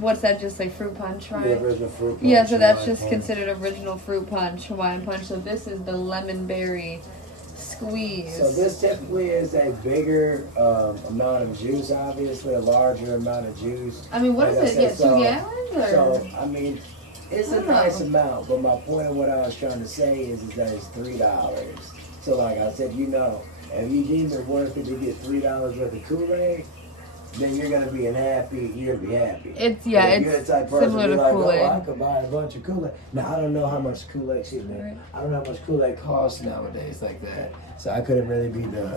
What's that? Just like fruit punch, right? The original fruit punch. Yeah, so that's just punch. Considered original fruit punch, Hawaiian punch. So this is the lemon berry squeeze. So this typically is a bigger amount of juice, obviously a larger amount of juice. I mean, what is it? Yeah, 2 gallons? Or? So I mean, it's a nice amount. But my point of what I was trying to say is that it's $3. So like I said, you know, if you deem it worth it to get $3 worth of Kool-Aid, then you're gonna be happy. You're gonna be happy. It's it's similar to like, Kool-Aid. Oh, I could buy a bunch of Kool-Aid. Now I don't know how much Kool-Aid. Excuse me. Right. I don't know how much Kool-Aid costs nowadays like that. So I couldn't really be the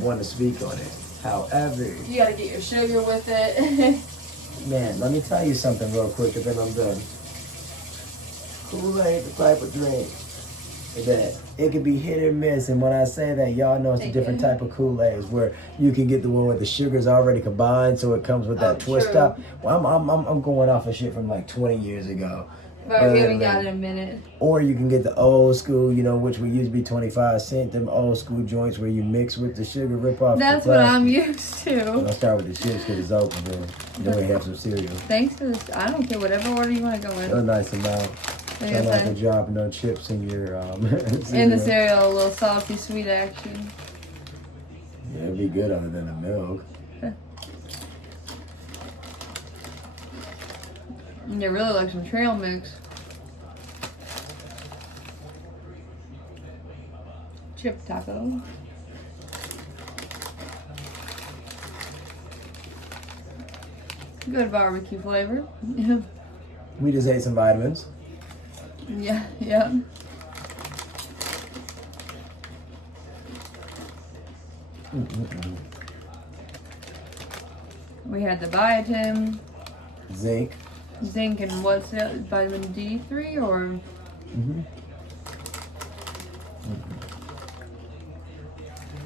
one to speak on it. However, You gotta get your sugar with it. man, let me tell you something real quick, and then I'm done. Kool-Aid, the type of drink that it can be hit or miss, and when I say that, y'all know it's a different type of Kool-Aids where you can get the one with the sugars already combined, so it comes with that twist true. up. Well, I'm going off of shit from like 20 years ago. But we haven't got it in a minute. Or you can get the old school, you know, which would used to be 25 cents. Them old school joints where you mix with the sugar, rip off. That's the what plastic. I'm used to. I'll start with the chips because it's open. Then we have some cereal. Thanks for this. I don't care whatever order you want to go in. A nice amount. Like I I like said. to drop no chips in your In the cereal, a little salty, sweet action. Yeah, it'd be good other than the milk. And you really like some trail mix. Chip taco. Good barbecue flavor. Yeah. We just ate some vitamins. Yeah, yeah. We had the biotin, Zinc. zinc, and what's it? Vitamin D3 or?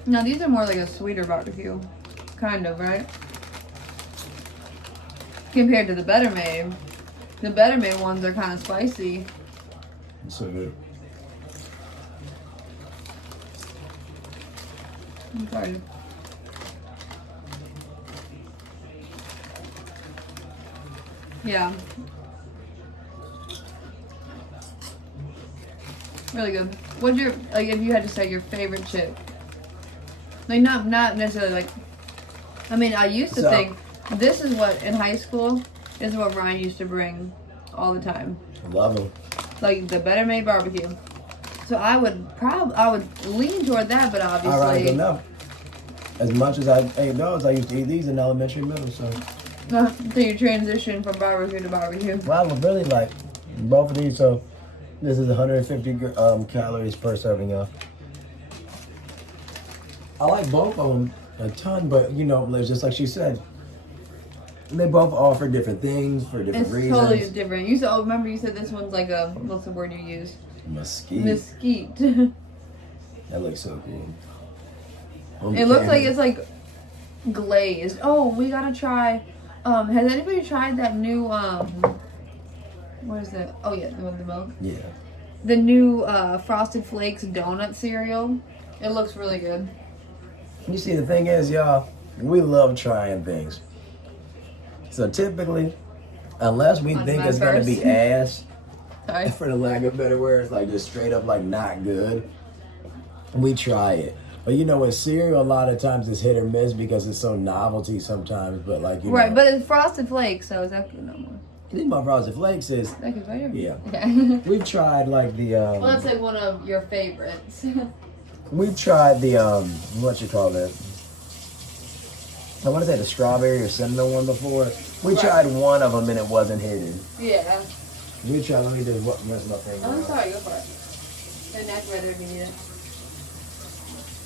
Now these are more like a sweeter barbecue, kind of, right? Compared to the Better Made. The Better Made ones are kind of spicy. So good. I'm sorry. Yeah. Really good. What's your, like, if you had to say your favorite chip? Like, not necessarily, like, I mean, I used to think this is what, in high school, this is what Ryan used to bring all the time. I love them. Like, the Better Made barbecue. So I would lean toward that, but obviously. Ironically enough, as much as I ate those, I used to eat these in elementary, middle, so. So you transition from barbecue to barbecue. Well, I would really like both of these. So this is 150 calories per serving, y'all. I like both of them a ton, but you know, just like she said, they both offer different things for different reasons. It's totally different. You said, remember you said this one's like a, what's the word you use? Mesquite. Mesquite. That looks so cool. It looks like it's like glazed. Oh, we gotta try. Has anybody tried that new what is it? Oh yeah, the milk. Yeah. The new Frosted Flakes donut cereal. It looks really good. You see, the thing is, y'all, we love trying things. So typically, unless we think it's gonna be ass, Sorry. for the lack of better words, like just straight up like not good, we try it. But you know, with cereal, a lot of times it's hit or miss because it's so novelty sometimes. But like you right, know, but it's Frosted Flakes, so is that good no more? I think my Frosted Flakes is That good right here? yeah. Okay. We've tried like the Well, that's like one of your favorites. we've tried the what you call it? I want to say the strawberry or cinnamon one before. We tried one of them and it wasn't hidden. Yeah. We tried. Let me just mess my thing. Oh, I'm sorry, go for it. The neck rather if you need it.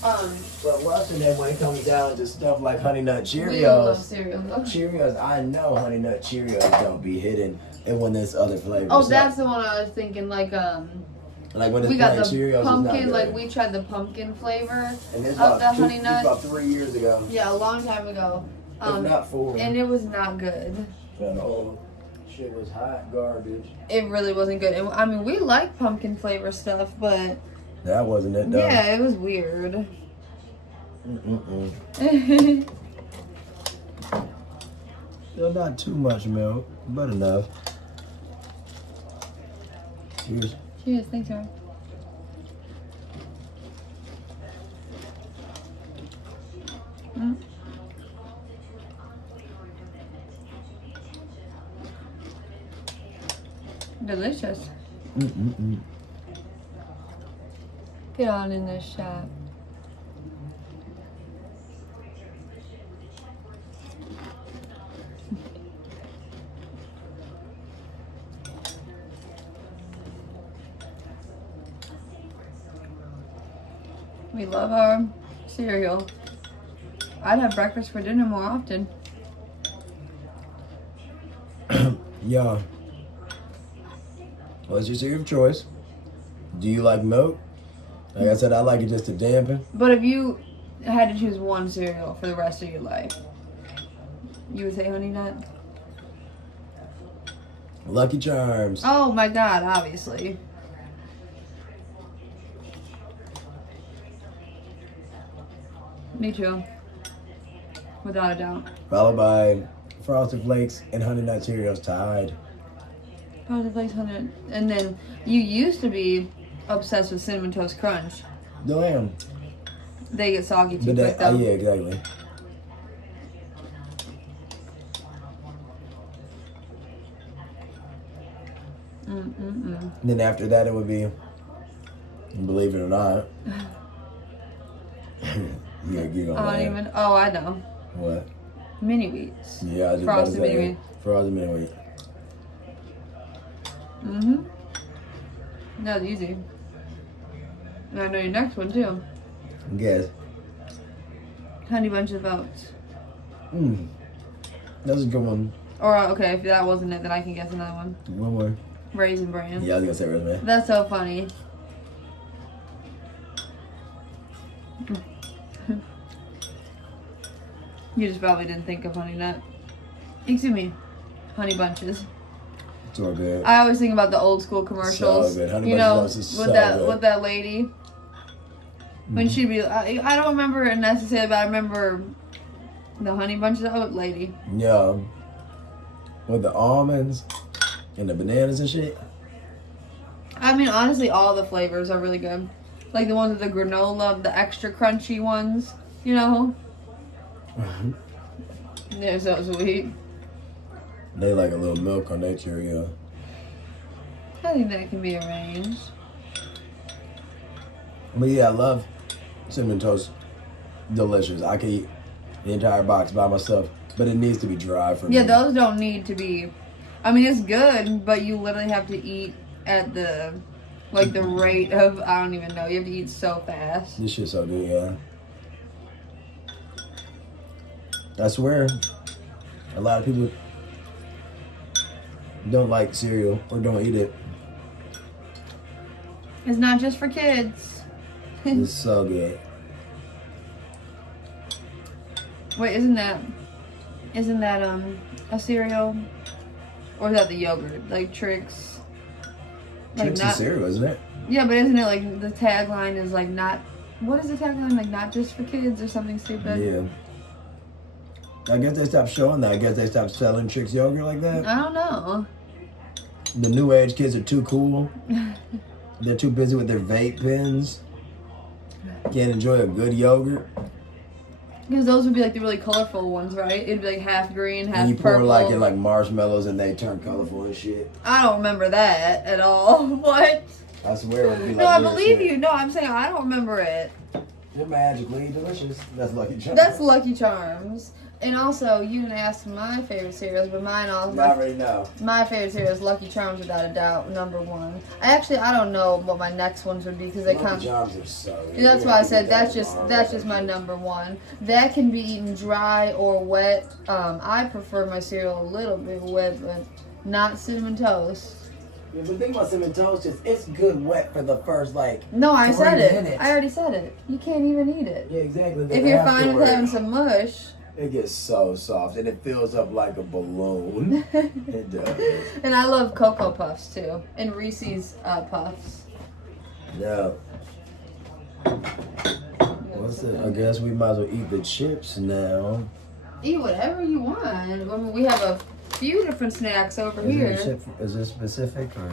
But what's in that when it comes down to stuff like Honey Nut We love Cheerios? cereal. Cheerios, I know Honey Nut Cheerios don't be hidden. And when there's other flavors. Oh, that's the one I was thinking. Like when it's we got plain the Cheerios, pumpkin. it's not like good. we tried the pumpkin flavor And this of the Honey Nut. about 3 years ago. Yeah, a long time ago. If not 4. And it was not good. And shit was hot garbage. It really wasn't good. And, I mean, we like pumpkin flavor stuff, but That wasn't it though. yeah, it was weird. Still not too much milk, but enough. Cheers. Cheers, thanks, Aaron. Delicious. Get on in this shop. We love our cereal. I'd have breakfast for dinner more often. Yeah. What's your cereal of choice? Do you like milk? Like I said, I like it just to dampen. But if you had to choose one cereal for the rest of your life, you would say Honey Nut? Lucky Charms. Oh my God, obviously. Me too. Without a doubt. Followed by Frosted Flakes and Honey Nut Cheerios tied. Frosted Flakes, Honey Nut. And then you used to be obsessed with Cinnamon Toast Crunch. No, I am. They get soggy too quick though. Yeah, exactly. And then after that, it would be, believe it or not. you're gonna I don't even. Oh, I know. What? Mini wheats. Yeah, I just Frosted mini wheat. Frosted mini wheat. That was easy. And I know your next one too. Guess. Honey Bunch of Oats. That's a good one. Or okay, if that wasn't it, then I can guess another one. One more. Raisin Bran. Yeah, I was gonna say Raisin. That's so funny. You just probably didn't think of Honey Nut. Excuse me, Honey Bunches. It's all good. I always think about the old school commercials. So good. Honey you Bunches know, is with so that good. with that lady. When she'd be, I don't remember it necessarily, but I remember the Honey Bunches of Oat lady. Yeah. With the almonds and the bananas and shit. I mean, honestly, all the flavors are really good. Like the ones with the granola, the extra crunchy ones, you know? They're so sweet. They like a little milk on their Cheerio. I think that can be arranged. But yeah, I love Cinnamon Toast. Delicious. I could eat the entire box by myself, but it needs to be dry for me. Yeah, those don't need to be. I mean, it's good, but you literally have to eat at the, like, the rate of, I don't even know. You have to eat so fast. This shit's so good, yeah. I swear, a lot of people don't like cereal or don't eat it. It's not just for kids. It's so good. Wait, isn't that a cereal? Or is that the yogurt? Like Trix? Trix is cereal, isn't it? Yeah, but isn't it like the tagline is like not, what is the tagline? Like not just for kids or something stupid? Yeah. I guess they stopped showing that. I guess they stopped selling Trix yogurt like that. I don't know. The new age kids are too cool. They're too busy with their vape pens. Can't enjoy a good yogurt. Because those would be like the really colorful ones, right? It'd be like half green, half And you purple. pour like marshmallows and they turn colorful and shit. I don't remember that at all. What? I swear it would be like No, I weird believe shit. you. No, I'm saying I don't remember it. They're magically delicious. That's Lucky Charms. That's Lucky Charms. And also, you didn't ask my favorite cereals, but mine also. I already know. My favorite cereal is Lucky Charms, without a doubt, #1. I don't know what my next ones would be because they Lucky Charms are so good. That's why I said that's just my #1. That can be eaten dry or wet. I prefer my cereal a little bit wet, but not Cinnamon Toast. Yeah, but the thing about Cinnamon Toast is it's good wet for the first No, I said it. minutes. I already said it. You can't even eat it. Yeah, exactly. If you're fine with having some mush. It gets so soft and it fills up like a balloon. It does. And I love Cocoa Puffs too, and Reese's Puffs. Yeah. What's it? I guess we might as well eat the chips now. Eat whatever you want. I mean, we have a few different snacks over here. Is it specific or?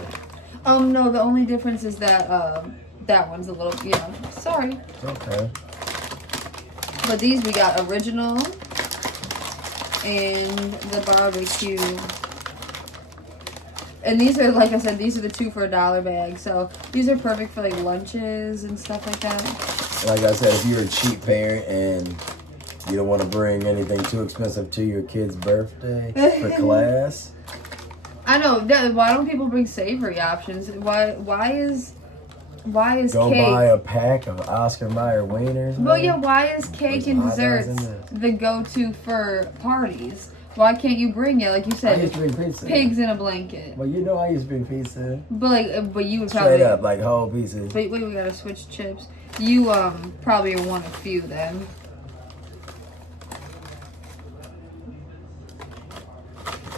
No. The only difference is that that one's a little. Yeah. Sorry. It's okay. But these we got original and the barbecue. And these are, like I said, these are the 2 for $1 bag. So these are perfect for like lunches and stuff like that. Like I said, if you're a cheap parent and you don't want to bring anything too expensive to your kid's birthday for class. I know. Why don't people bring savory options? Why is Go cake? buy a pack of Oscar Mayer wieners. Well, man. yeah. Why is cake and There's hot dogs desserts in this. the go-to for parties? Why can't you bring it, like you I said, used to bring pizza. pigs in a blanket? Well, you know I used to bring pizza. But you would Straight probably up, like whole pieces. Wait, we gotta switch chips. You probably are one of few then.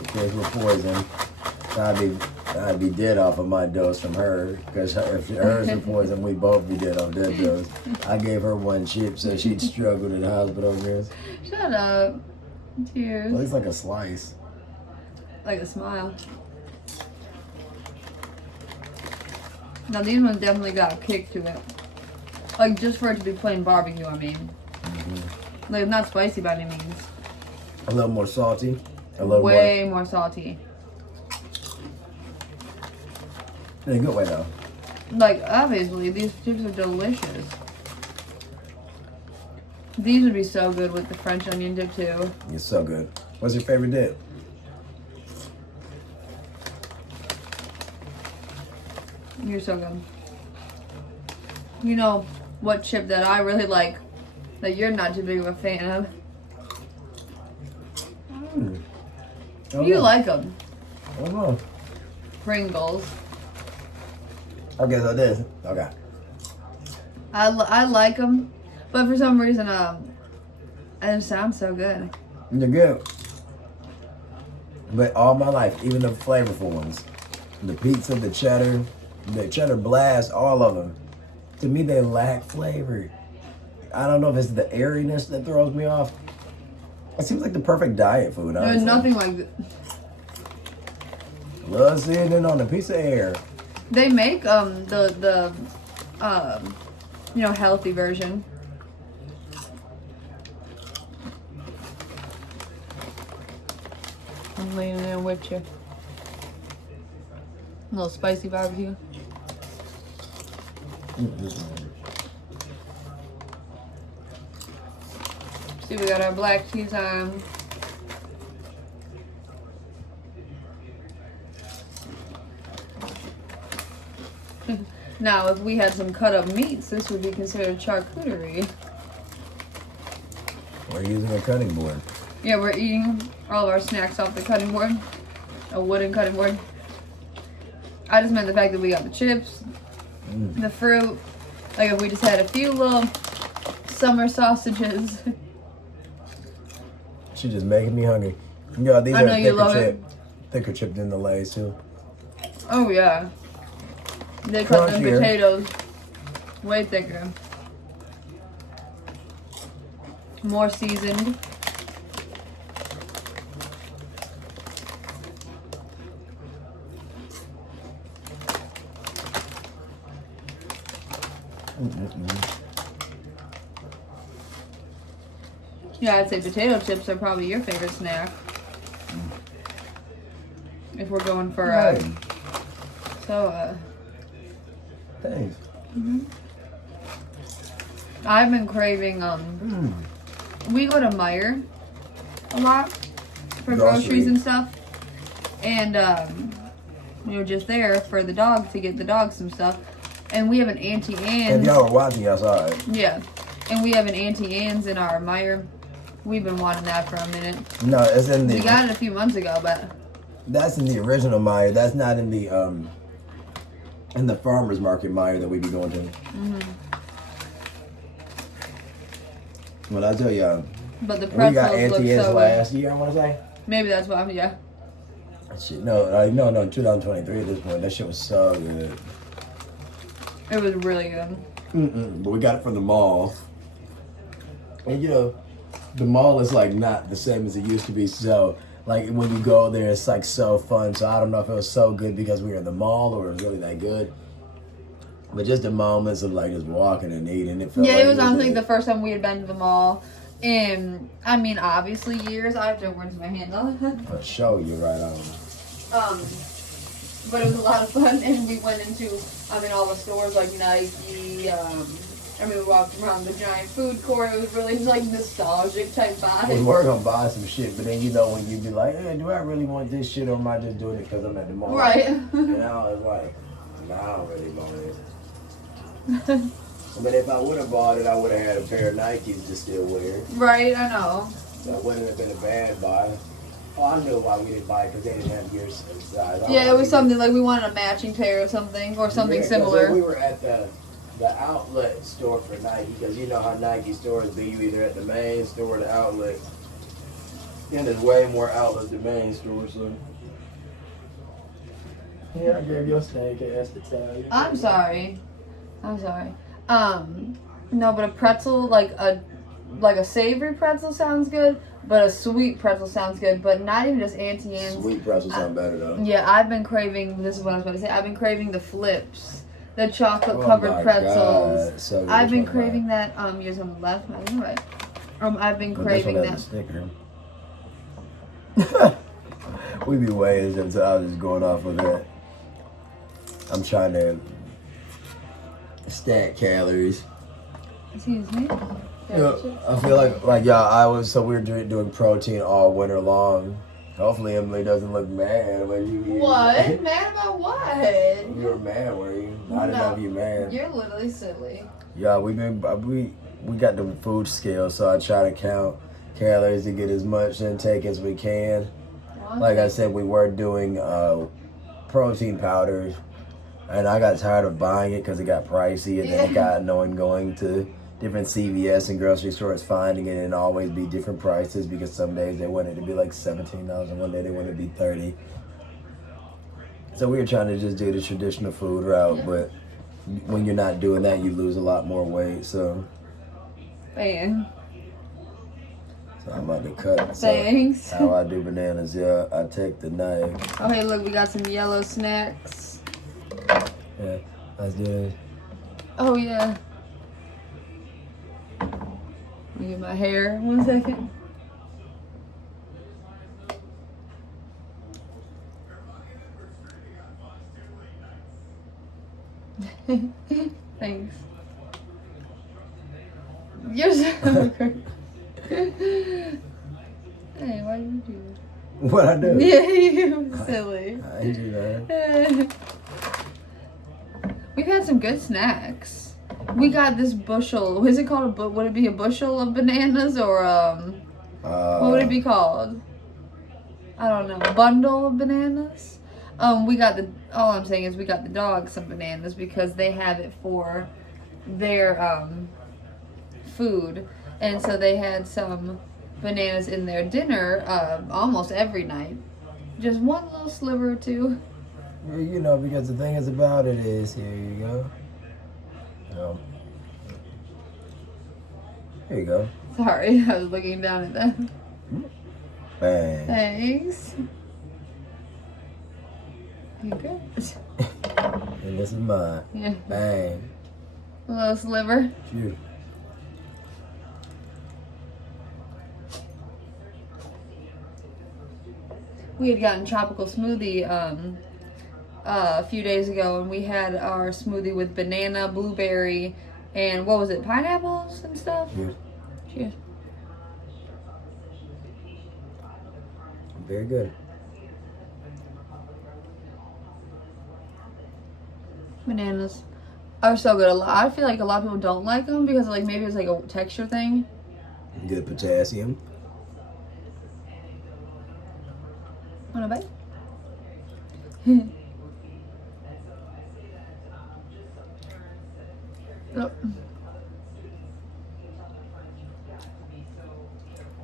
Kids were poison. I'd be dead off of my dose from her, because if hers were poison, we both be dead off that dose. I gave her 1 chip so she'd struggle to the hospital. Guess. Shut up. Cheers. Well, it's like a slice. Like a smile. Now these ones definitely got a kick to it. Like just for it to be plain barbecue, I mean. Mm-hmm. Like not spicy by any means. A little more salty. A little Way more salty. In a good way though. Like obviously these chips are delicious. These would be so good with the French onion dip too. It's so good. What's your favorite dip? You're so good. You know what chip that I really like that you're not too big of a fan of? You like them. I don't know. Pringles. Okay, so this. Okay. I like them, but for some reason, it sounds so good. They're good. But all my life, even the flavorful ones, the pizza, the cheddar blast, all of them, to me they lack flavor. I don't know if it's the airiness that throws me off. It seems like the perfect diet food. There's nothing like that. Love seeing it on the piece of air. They make the healthy version. I'm leaning in with you. A little spicy barbecue. See, we got our black cheese on. Now, if we had some cut up meats, this would be considered charcuterie. We're using a cutting board. Yeah, we're eating all of our snacks off the cutting board. A wooden cutting board. I just meant the fact that we got the chips, the fruit. Like if we just had a few little summer sausages. She's just making me hungry. Yeah, these I know are you love it. thicker chip than the Lay's too. Oh yeah. They cut them Crunchier. potatoes way thicker. More seasoned. Yeah, I'd say potato chips are probably your favorite snack. If we're going for Thanks. I've been craving we go to Meijer a lot for groceries and stuff. And we were just there for the dog to get the dog some stuff. And we have an Auntie Anne's. If y'all were watching outside. Yeah. And we have an Auntie Anne's in our Meyer. We've been wanting that for a minute. No, it's in the... We got it a few months ago, but... That's in the original Meyer. That's not in the farmer's market Meyer that we be going to. Mm-hmm. When I tell y'all... But the pretzels we got Auntie Anne's so last year, I want to say. Maybe that's why, yeah. Shit, no, 2023 at this point. That shit was so good. It was really good. But we got it from the mall. And you know, the mall is like not the same as it used to be. So like when you go there, it's like so fun. So I don't know if it was so good because we were in the mall or it was really that good. But just the moments of like just walking and eating, it felt yeah, like it was honestly the first time we had been to the mall. And I mean, obviously years. I have to rinse my hands on it. I'll show you right on. But it was a lot of fun, and we went into, all the stores like Nike. We walked around the giant food court. It was really like nostalgic type vibe. We were gonna buy some shit, but then you know when you be like, hey, do I really want this shit, or am I just doing it because I'm at the mall? Right. And I was like, nah, I don't really want it. But if I would have bought it, I would have had a pair of Nikes to still wear. Right, I know. That wouldn't have been a bad buy. Oh, I knew why we didn't buy it because they didn't have your size. Yeah, it was something like we wanted a matching pair of something or something similar. We were at the outlet store for Nike because you know how Nike stores be. You either at the main store or the outlet. And there's way more outlets than main stores. So. Yeah, I gave your steak ass to tell you. I'm sorry. No, but a pretzel, like a savory pretzel sounds good, but a sweet pretzel sounds good, but not even just Auntie Anne's. Sweet pretzels sound better though. Yeah, I've been craving, this is what I was about to say, I've been craving the flips, the chocolate covered pretzels. So I've been craving that, yours on the left, I don't know right. I've been craving that. Sticker. We be weighing since I was just going off of that. I'm trying to stack calories. Excuse me? Yeah, I feel like y'all, we're doing protein all winter long. Hopefully Emily doesn't look mad when you eat. What? Mad about what? You were mad, were you? I didn't know if you mad. You're literally silly. Yeah, we got the food scale, so I try to count calories to get as much intake as we can. Well, like I said, we were doing protein powders, and I got tired of buying it because it got pricey, and then it got annoying going to different CVS and grocery stores finding it and always be different prices because some days they want it to be like $17 and one day they want it to be $30. So we were trying to just do the traditional food route, but when you're not doing that, you lose a lot more weight. So Man. So I'm about to cut. Thanks. So how I do bananas, yeah, I take the knife. Okay, look, we got some yellow snacks. Yeah, let's do this. Oh, yeah. Let me get my hair. 1 second. Thanks. You're so crazy. Hey, why did you do that? What I do? Yeah, you silly. I do that. We've had some good snacks. We got this bushel. What is it called? Would it be a bushel of bananas or what would it be called? I don't know. Bundle of bananas. We got all I'm saying is we got the dogs some bananas because they have it for their food, and so they had some bananas in their dinner almost every night. Just one little sliver or two. Yeah, you know, because the thing is about it is, here you go. Here you go. Sorry, I was looking down at them. Bang. Thanks. You good? And this is mine. Yeah. Bang. A little sliver. Shoot. We had gotten tropical smoothie a few days ago, and we had our smoothie with banana, blueberry, and what was it, pineapples and stuff? Cheers. Cheers. Very good. Bananas are so good. I feel like a lot of people don't like them because like maybe it's like a texture thing. Good potassium. Want a bite? Oh.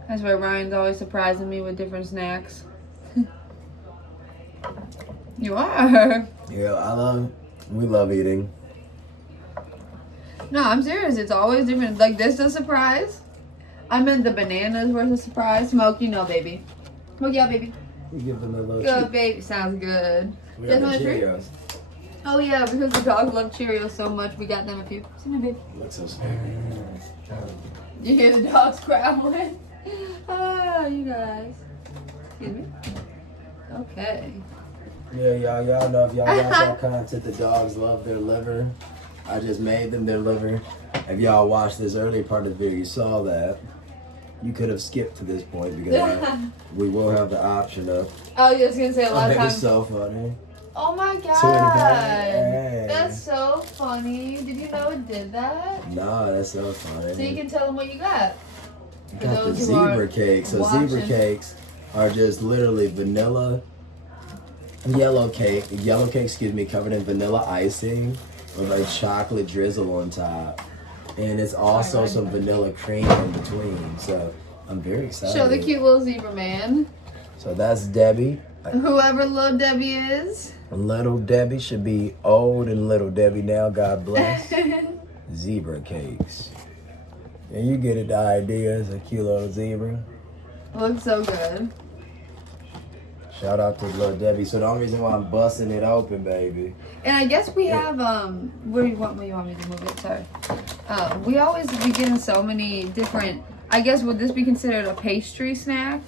That's why Ryan's always surprising me with different snacks. You are. Yeah, we love eating. No, I'm serious. It's always different. Like this is a surprise. I meant the bananas were a surprise. Smoke, you know, baby. Smoke, yeah, baby. You give them a little Good, treat. baby. Sounds good. We Yes, got the want a treat? Cheerios. Oh yeah, because the dogs love Cheerios so much, we got them a few. See my baby. Looks so sweet. You hear the dogs growling? Ah, you guys. Excuse me. Okay. Yeah, y'all know if y'all watch our content, the dogs love their liver. I just made them their liver. If y'all watched this earlier part of the video, you saw that. You could have skipped to this point because we will have the option of. I was just gonna say a lot of It's times. so funny. Oh my god. Hey. That's so funny. Did you know it did that? No, that's so funny. So you can tell them what you got. For Got the those who are zebra cakes. So watching. zebra cakes are just literally vanilla yellow cake, covered in vanilla icing with like chocolate drizzle on top. And it's also some vanilla cream in between. So I'm very excited. Show the cute little zebra man. So that's Debbie. Whoever little Debbie is. Little Debbie should be old and little Debbie now, God bless. Zebra cakes. And you get it, the idea. It's a cute little zebra. Looks so good. Shout out to little Debbie. So the only reason why I'm busting it open, baby. And I guess we have where you want me to move it? Sorry. We always be getting so many different. I guess would this be considered a pastry snack?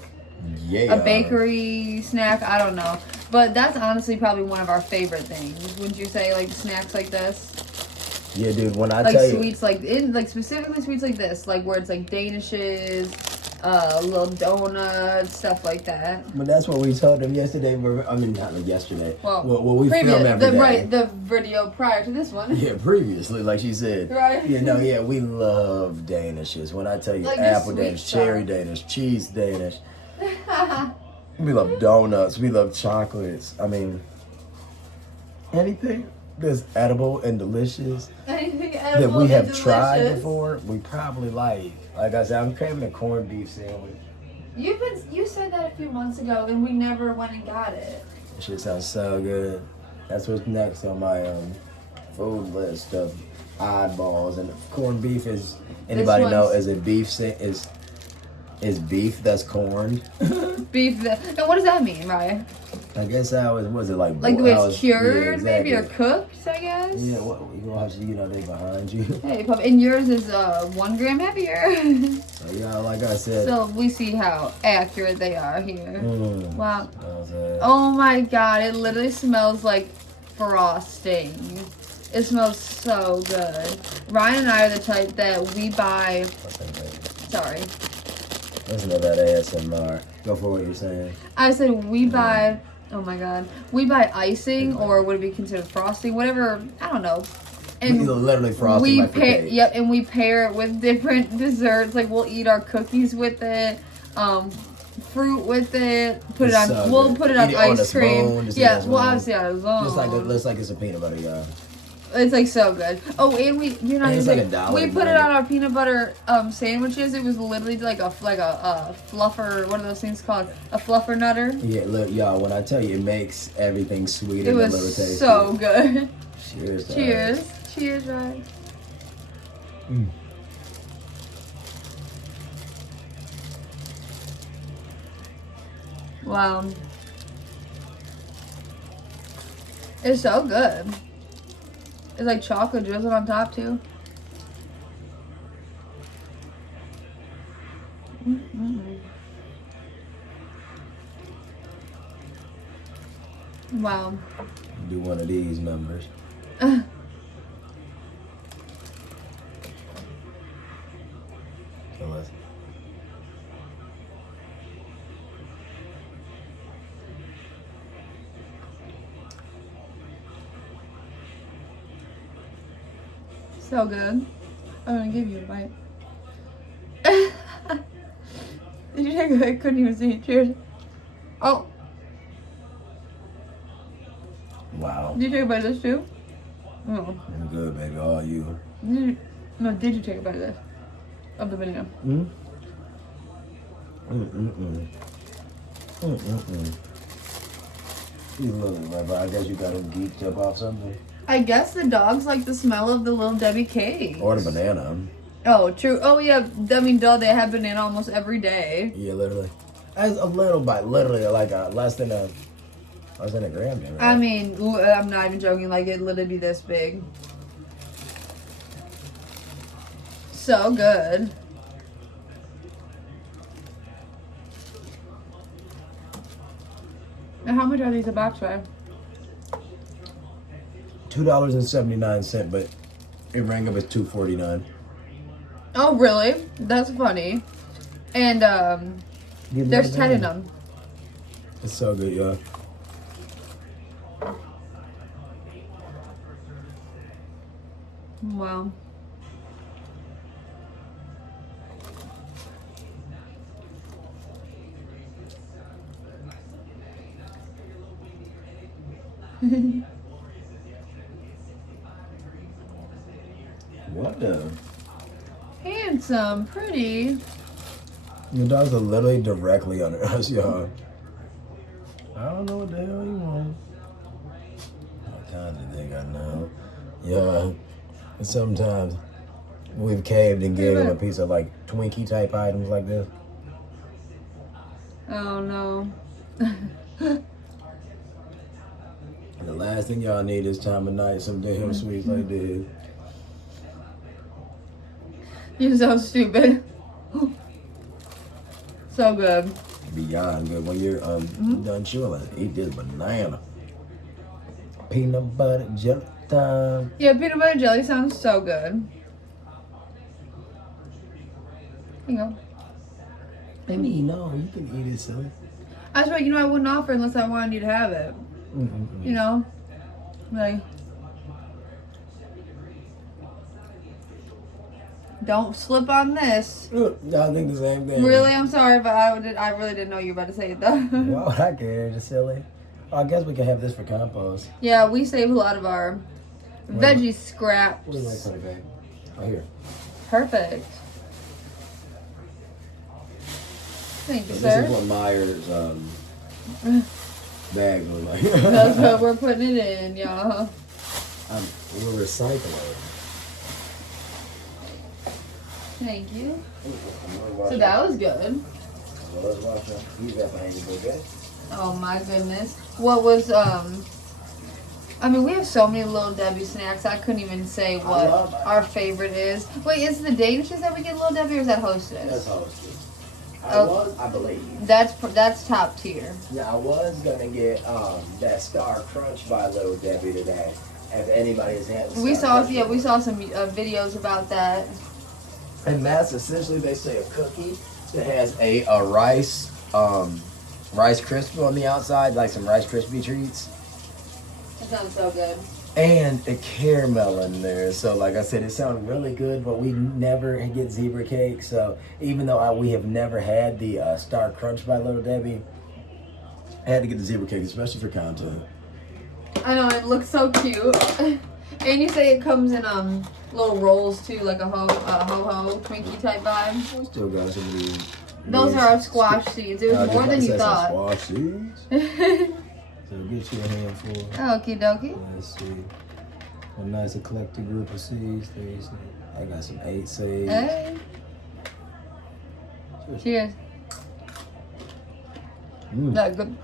Yeah. A bakery snack? I don't know. But that's honestly probably one of our favorite things. Wouldn't you say, like snacks like this? Yeah, dude. When I Like tell you, sweets like specifically sweets like this, like where it's like Danishes, little donuts, stuff like that. but that's what we told them yesterday. I mean, not like yesterday. Well, we film every day. Right, the video prior to this one. Yeah, previously, like she said. Right. Yeah, we love Danishes. When I tell you Like the apple sweet Danish, stuff. cherry Danish, cheese Danish. We love donuts. We love chocolates. I mean, anything that's edible and delicious Anything that edible we have and tried delicious. before, we probably like. Like I said, I'm craving a corned beef sandwich. You said that a few months ago, and we never went and got it. That shit sounds so good. That's what's next on my food list of oddballs. And corned beef is anybody know is a beef is beef that's corned. Beef. Now, what does that mean, Ryan? I guess how it was it like Like the way how it's cured, yeah, maybe, or exactly. cooked, I guess. Yeah, what you watch? You know they behind you. Hey, pup, and yours is 1 gram heavier. So yeah, like I said. So we see how accurate they are here. Wow. Oh Oh my god, it literally smells like frosting. It smells so good. Ryan and I are the type that we buy. Sorry. Listen to that ASMR. Go for what you're saying. I said we buy. Oh my god, we buy icing, or would it be considered frosting? Whatever. I don't know. And literally frosting we like pair. Yep, and we pair it with different desserts. Like we'll eat our cookies with it. Fruit with it. Put it on. So We'll good. put it on Eat it on ice a cream. spoon, just eat Yeah. it on a Well, spoon. obviously on a zone. Just like it looks like it's a peanut butter, y'all. It's like so good. Oh, and we you know It's like $1 we put it $1. on our peanut butter sandwiches. It was literally like a fluffer. What are those things called? A fluffer nutter. Yeah, look, y'all. When I tell you, it makes everything sweeter It and a was little tastier. so good. Cheers. Cheers. Cheers, Ryan. Wow. It's so good. It's like chocolate drizzled on top too. Wow. Do one of these numbers. So let's. So good. I'm gonna give you a bite. Did you take a bite? I couldn't even see it. Cheers. Oh. Wow. Did you take a bite of this too? Oh. I'm good, baby. All you. Did you take a bite of this? Of the banana? You look, Rabbi. I guess you got him geeked up off something. I guess the dogs like the smell of the Little Debbie cake. Or the banana. Oh, true. Oh, yeah. I mean, duh, they have banana almost every day. Yeah, literally. As a little bite, literally like less than a gram. Right? I mean, I'm not even joking. Like, it literally be this big. So good. And how much are these a box for? $2.79, but it rang up as $2.49. Oh, really? That's funny. And there's 10 in them. It's so good, yeah. Wow. What the? Handsome, pretty. The dogs are literally directly under us, y'all. I don't know what the hell you want. What kind of thing I know? Yeah. And sometimes we've caved and gave him a piece of like Twinkie type items like this. Oh no. And the last thing y'all need this time of night, some damn sweets like this. You're so stupid. So good. Beyond good. When you're done chewing, eat this banana. Peanut butter jelly time. Yeah, peanut butter jelly sounds so good. Here you go. I mean, no, you can eat it, silly. I swear, you know, I wouldn't offer unless I wanted you to have it. You know? Like, don't slip on this. I think the same thing. Really? I'm sorry, but I really didn't know you were about to say it though. Why would I care? Just silly. I guess we can have this for compost. Yeah, we save a lot of our veggie scraps. What do you like, honey, babe? Right here. Perfect. Thank you, This sir. is what Myers bag was like. That's what we're putting it in, y'all. We're recycling. Thank you. So that was good. Well, let's watch that. You got behind you, okay? Oh my goodness. What was I mean, we have so many Little Debbie snacks. I couldn't even say what our favorite is. Wait, is the Danishes that we get Little Debbie, or is that Hostess? That's Hostess. I believe. That's top tier. Yeah, I was gonna get that Star Crunch by Little Debbie today. If anybody has had. We saw some videos about that. And that's essentially, they say, a cookie that has a rice Krispie on the outside, like some Rice Krispie treats. That sounds so good. And a caramel in there. So like I said, it sounded really good, but we never get zebra cake. So even though we have never had the Star Crunch by Little Debbie, I had to get the zebra cake, especially for content. I know, it looks so cute. And you say it comes in little rolls too, like a ho-ho Twinkie type vibe. We still got some of these. Those are our squash seeds. It was more than you thought. Squash seeds? So get you a handful. Okie dokie. Let's see. A nice eclectic group of seeds. I got some 8 seeds. Hey. Cheers. That good.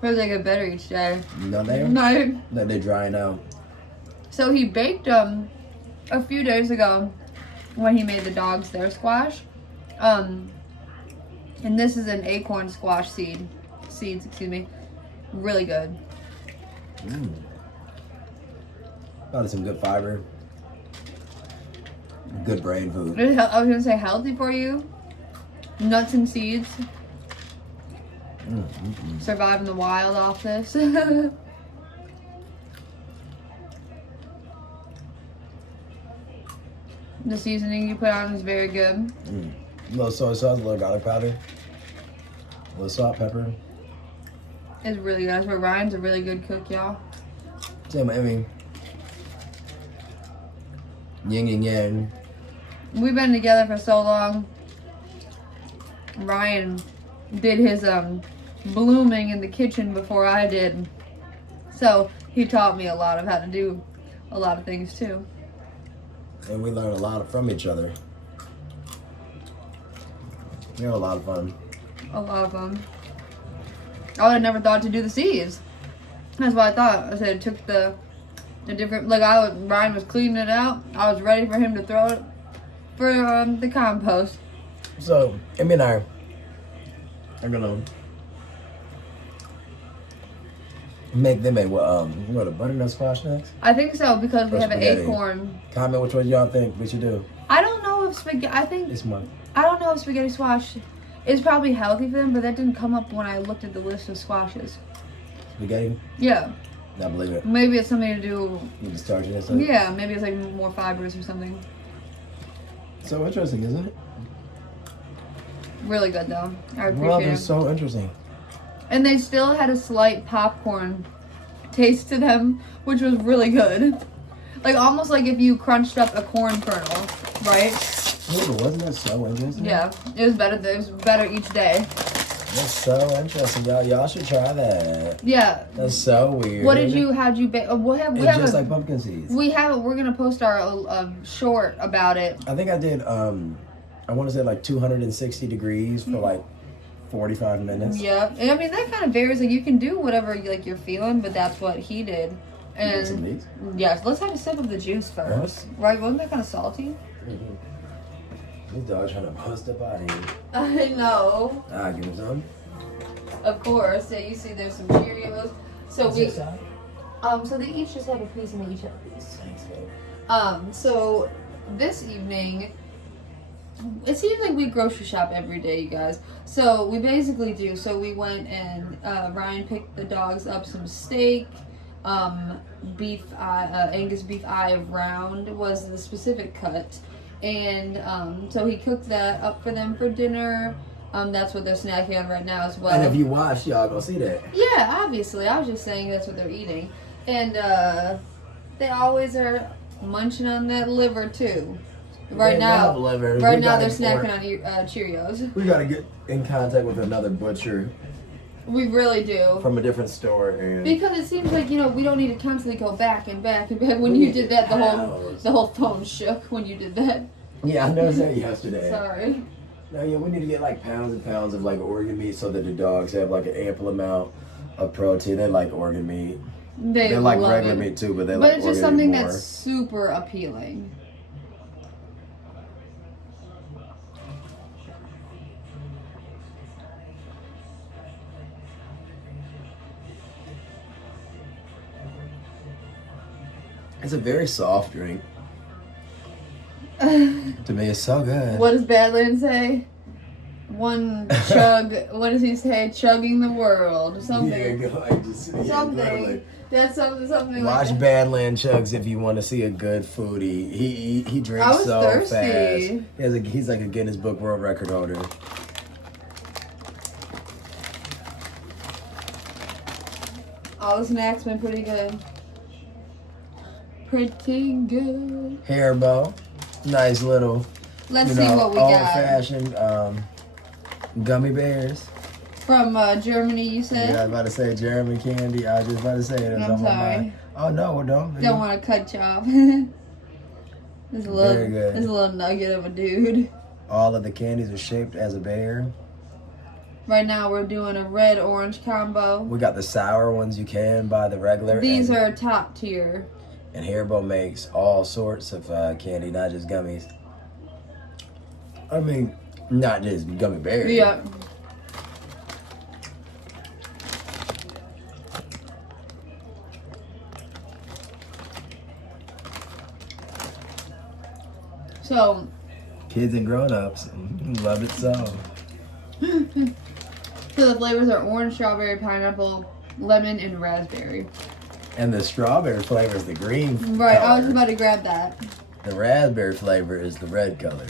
Feels like a better each day. No, they're drying out. So he baked a few days ago when he made the dogs their squash. And this is an acorn squash seeds, excuse me. Really good. Probably some good fiber. Good brain food. I was gonna say healthy for you. Nuts and seeds. Survive in the wild off this. The seasoning you put on is very good. A little soy sauce, a little garlic powder, a little salt, pepper. It's really good. That's where Ryan's a really good cook, y'all. Same, I mean, yin and yang. We've been together for so long. Ryan did his blooming in the kitchen before I did. So he taught me a lot of how to do a lot of things too. And we learned a lot from each other. We had a lot of fun. A lot of them. I would have never thought to do the C's. That's what I thought. I said it took the different, like Ryan was cleaning it out. I was ready for him to throw it for the compost. So, Emmy and I are gonna make them a butternut squash next? I think so because we Or have an spaghetti. acorn. Comment which one y'all think we should do. I don't know if spaghetti. This month. I don't know if spaghetti squash is probably healthy for them, but that didn't come up when I looked at the list of squashes. Spaghetti? Yeah. I believe it. Maybe it's something to do. With the starchiness or something. Yeah, maybe it's like more fibers or something. So interesting, isn't it? Really good though. I Well, appreciate they're it. so interesting. And they still had a slight popcorn taste to them, which was really good. Like almost like if you crunched up a corn kernel, right? Yeah, but wasn't that so interesting? Yeah, it was better. It was better each day. That's so interesting, y'all. Y'all should try that. Yeah. That's so weird. How'd you bake? We It's have just like pumpkin seeds. we're gonna post our short about it. I think I did, I want to say like 260 degrees for like 45 minutes. Yeah, and I mean that kind of varies. Like you can do whatever like you're feeling, but that's what he did. Get some And meat. yes, let's have a sip of the juice first. Right? Wasn't that kind of salty? Mm-hmm. This dog trying to bust a body. I know. Ah, give him some. Of course. Yeah, you see, there's some Cheerios. So What's we, this side? so they each just have a piece, and they each have a piece. Thanks, babe. So this evening, it seems like we grocery shop every day, you guys. So we basically do. So we went and Ryan picked the dogs up some steak, beef, Angus beef eye of round was the specific cut, and so he cooked that up for them for dinner. That's what they're snacking on right now as well. And if you watch, y'all gonna see that. Yeah, obviously. I was just saying that's what they're eating. And they always are munching on that liver too. Right They now, love liver. right We now gotta they're order- snacking on Cheerios. We gotta get in contact with another butcher We really do. from a different store and Because it seems like, we don't need to constantly go back and back and back. When you did that, the whole phone shook when you did that. yeah, I noticed that yesterday. Sorry. No, yeah, we need to get like pounds and pounds of like organ meat so that the dogs have like an ample amount of protein. They like organ meat. They like love regular it. meat too, but they But like it's just organ something meat more. that's super appealing. It's a very soft drink. To me, it's so good. What does Badland say? One chug. What does he say? Chugging the world. Something. Yeah, go, I just, yeah, Something. go, like, That's something watch like that. Badland Chugs if you want to see a good foodie. He drinks I was so thirsty. fast. He's like a Guinness Book World Record holder. All the snacks been pretty good. Pretty good. Hair bow, nice little. Let's see what we got. Old-fashioned gummy bears. From Germany, you said? Yeah, I was about to say Jeremy candy. I was just about to say it. It was I'm on my sorry. mind. Oh no, don't. Don't want to cut you off. This Very good. This little nugget of a dude. All of the candies are shaped as a bear. Right now we're doing a red-orange combo. We got the sour ones you can buy the regular. These and, are top tier. And Haribo makes all sorts of candy, not just gummies. I mean, not just gummy bears. Yeah. So, Kids and grown-ups love it so. so the flavors are orange, strawberry, pineapple, lemon, and raspberry. And the strawberry flavor is the green Right, I color. was about to grab that. The raspberry flavor is the red color.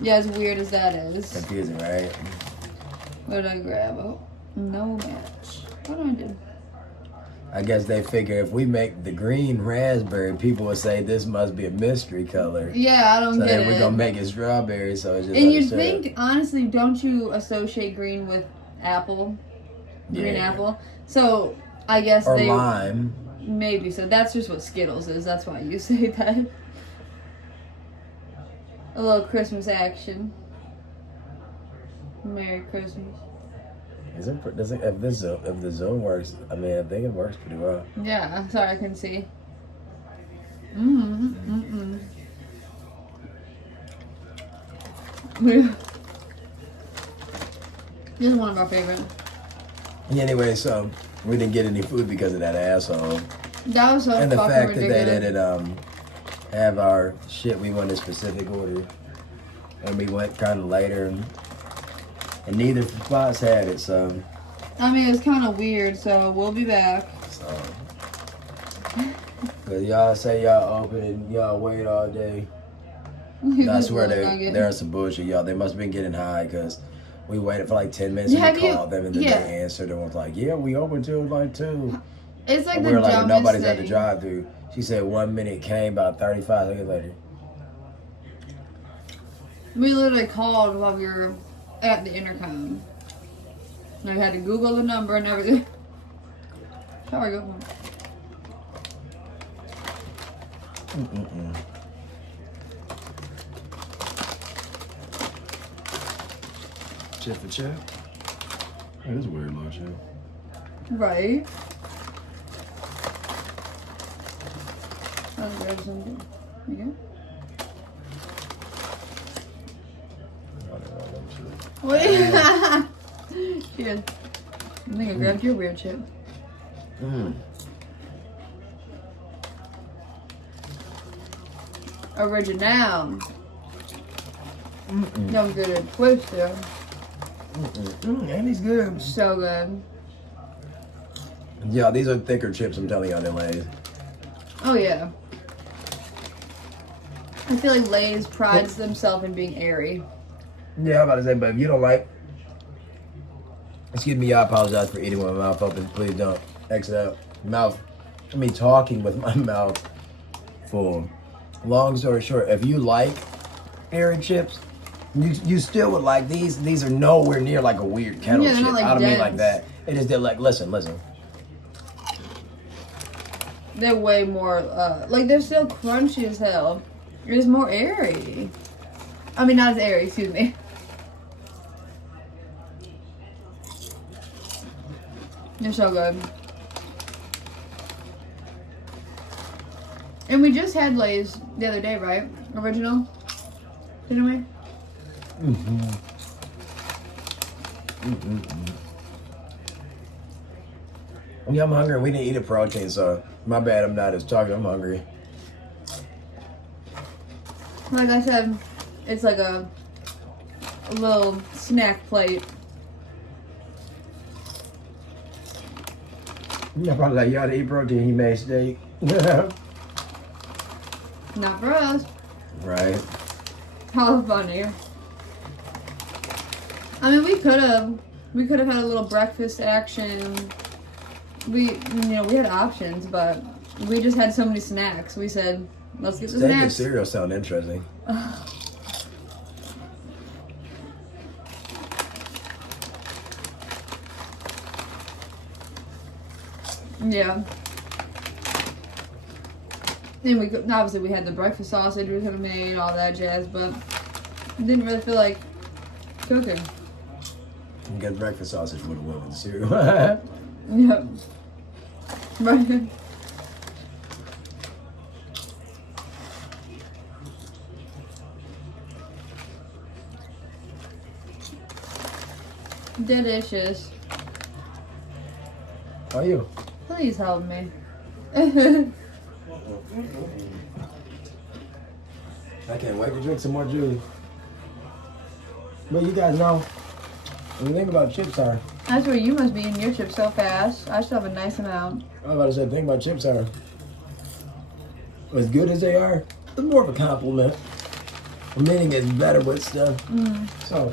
Yeah, as weird as that is. Confusing, right? What did I grab? Oh, no match. What did I do? I guess they figure if we make the green raspberry, people would say this must be a mystery color. Yeah, I don't So get then it. we're gonna make it strawberry, so it's just. And you'd think, honestly, don't you associate green with apple? Green Yeah. apple. So I guess Or they lime. maybe so. That's just what Skittles is. That's why you say that. A little Christmas action. Merry Christmas. Is it? If the zoom works, I mean, I think it works pretty well. Yeah, sorry, I can see. This is one of our favorite. Anyway, so we didn't get any food because of that asshole. That was so And the fucking fact that ridiculous. they didn't have our shit, we went in specific order, and we went kind of later, and neither spots had it. So, I mean, it was kind of weird. So we'll be back. cause y'all say y'all open and y'all wait all day. I swear they're some bullshit, y'all. They must have been getting high because we waited for like 10 minutes and we called them and then they answered and was like, yeah, we open till like 2. It's like And the we were like, dumbest well, nobody's at thing. the drive through. She said 1 minute came about 35 seconds later. We literally called while we were at the intercom. And we had to Google the number and everything. How are you going? Chip for chip? That is weird, little chip. Right. I'll grab something. You go. What? Cheers. I think I grabbed your weird chip. Original. Don't get it twisted. And he's good. So good. Yeah, these are thicker chips, I'm telling y'all, than Lay's. Oh yeah. I feel like Lay's prides themselves in being airy. Yeah, I'm about to say, but if you don't like... Excuse me, I apologize for eating with my mouth open. Please don't exit out. Talking with my mouth full. Long story short, if you like airy chips, you still would like these. These are nowhere near like a weird kettle chip. Not like I don't mean like dense. that. It is, they're like, listen. They're way more, like they're still crunchy as hell. It's more airy. I mean, not as airy, excuse me. They're so good. And we just had Lay's the other day, right? Original? Didn't we? Yeah, I'm hungry. We didn't eat a protein, so my bad. I'm not as talking. I'm hungry. Like I said, it's like a little snack plate. Yeah, probably like you ought to eat protein. He made steak. Not for us. Right. How funny. I mean, we could have had a little breakfast action. We had options, but we just had so many snacks. We said, let's get the Steak and snacks. cereal sound interesting. Yeah. And obviously we had the breakfast sausage we could have made, all that jazz, but didn't really feel like cooking. Get breakfast sausage would have went with the cereal. Yep. Right. Delicious. How are you? Please help me. I can't wait to drink some more juice. But you guys know, when you think about chips are, That's where you must be eating your chips so fast. I still have a nice amount. I was about to say, think about chips are, as good as they are, It's more of a compliment. Meaning it's better with stuff. So,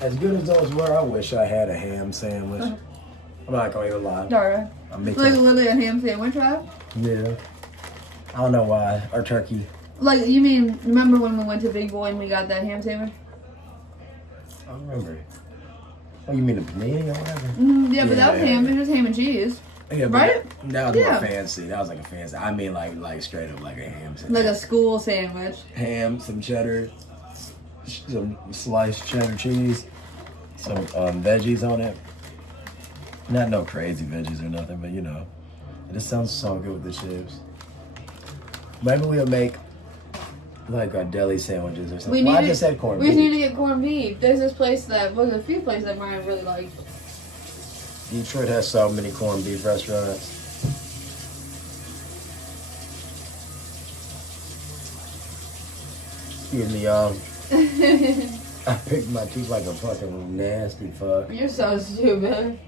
as good as those were, I wish I had a ham sandwich. I'm not gonna even lie. Alright. I'm making, Like literally a ham sandwich, right? yeah. I don't know why. Or turkey. Like, you mean, remember when we went to Big Boy and we got that ham sandwich? I don't remember. Oh, you mean the panini or whatever? Yeah, but that was ham. It was ham and cheese. Yeah, Right? That was Yeah. more fancy. That was like a fancy. I mean, like straight up like a ham sandwich. Like a school sandwich. Ham, some cheddar, some sliced cheddar cheese, some veggies on it. Not no crazy veggies or nothing, but you know, it just sounds so good with the chips. Maybe we'll make like a deli sandwiches or something. I just said corned We just beef. need to get corned beef. There's this place that, well, there's a few places that Brian really likes. Detroit has so many corned beef restaurants. Excuse me, y'all. I picked my teeth like a fucking nasty fuck. You're so stupid.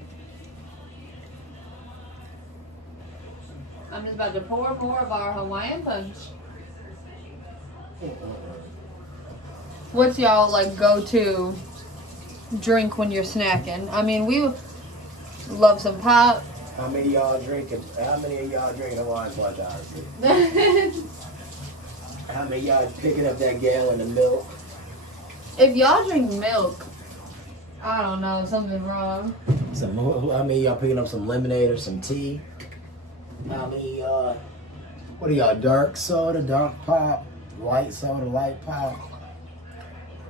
I'm just about to pour more of our Hawaiian punch. What's y'all like go-to drink when you're snacking? I mean, we love some pop. How many of y'all drinking Hawaiian Punch, honestly? How many of y'all picking up that gallon of milk? If y'all drink milk, I don't know, something's wrong. How many of y'all picking up some lemonade or some tea? How many, what are y'all, dark soda, dark pop, light soda, light pop?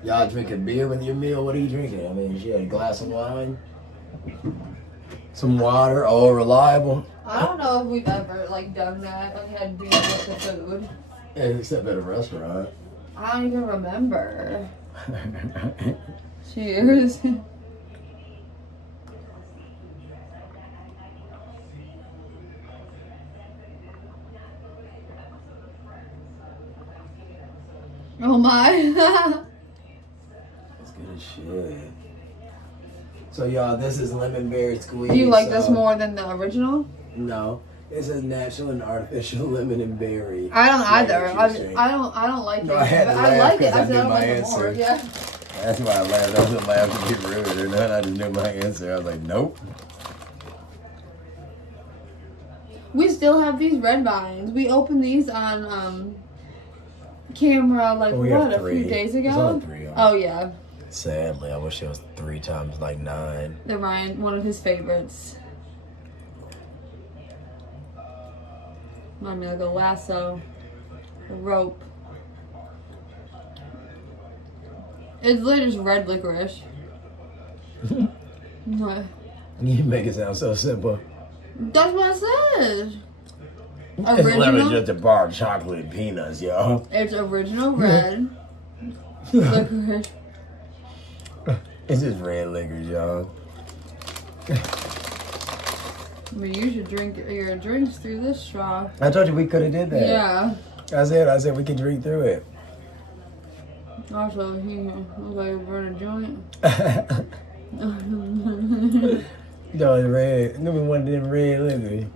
Y'all drinking beer with your meal? What are you drinking? I mean, she had a glass of wine, some water, all reliable. I don't know if we've ever like done that, like had beer with the food. Yeah, except at a restaurant. I don't even remember. Cheers. Oh my. That's good as shit. So y'all, this is lemon berry squeeze. Do you like this more than the original? No. This is natural and artificial lemon and berry. I don't either. Juice drink. I don't like No, it. I had to But laugh I like it. 'cause I I said knew I don't my like it more. answer. Yeah. That's why I laughed. I wasn't laughing to be rude or nothing. I just knew my answer. I was like, nope. We still have these red vines. We opened these on camera like We have what a three. few days There's ago. only 3 of them. Oh yeah. Sadly, I wish it was 3 times like 9. They're Ryan, one of his favorites. Remind me like a lasso, a rope. It's literally just red licorice. What? You make it sound so simple. That's what it says. It's literally Original. just a bar of chocolate and peanuts, yo. It's original red licorice. It's just red liquor, y'all. But you should drink your drinks through this straw. I told you we could have did that. Yeah. I said we could drink through it. Also, he looks like a burn a joint. No, it's red. Give me one of them red liquor.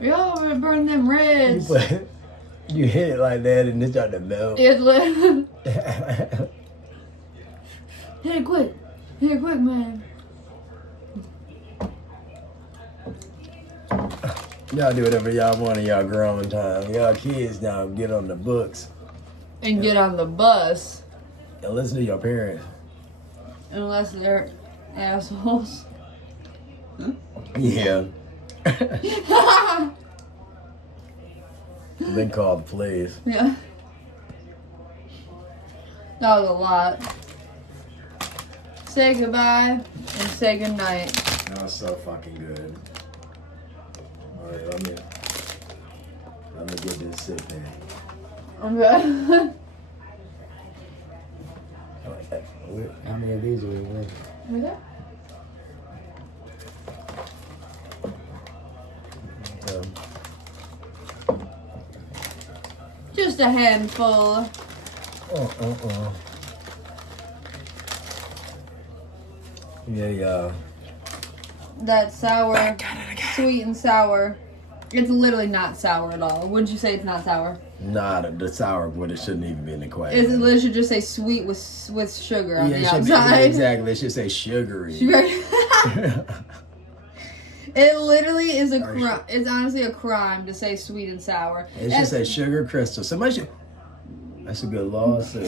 Y'all burn them reds. You hit it like that and it started to melt. It's lit. Hit it quick. Hit it quick, man. Y'all do whatever y'all want in y'all growing time. Y'all kids now get on the books And get on the bus. and listen to your parents. Unless they're assholes. Yeah. Been called the police. Yeah. That was a lot. Say goodbye and say goodnight. That was so fucking good. Alright, let me get this sip in. Okay. How many of these are we in? Okay. Just a handful. Yeah. That sour, sweet and sour. It's literally not sour at all. Wouldn't you say it's not sour? Nah, the sour, but it shouldn't even be in the It equation. literally should just say sweet with sugar on the it should be, outside. exactly. It should say sugary. It literally is a crime. It's honestly a crime to say sweet and sour. It should say sugar crystal. Somebody should. That's a good lawsuit.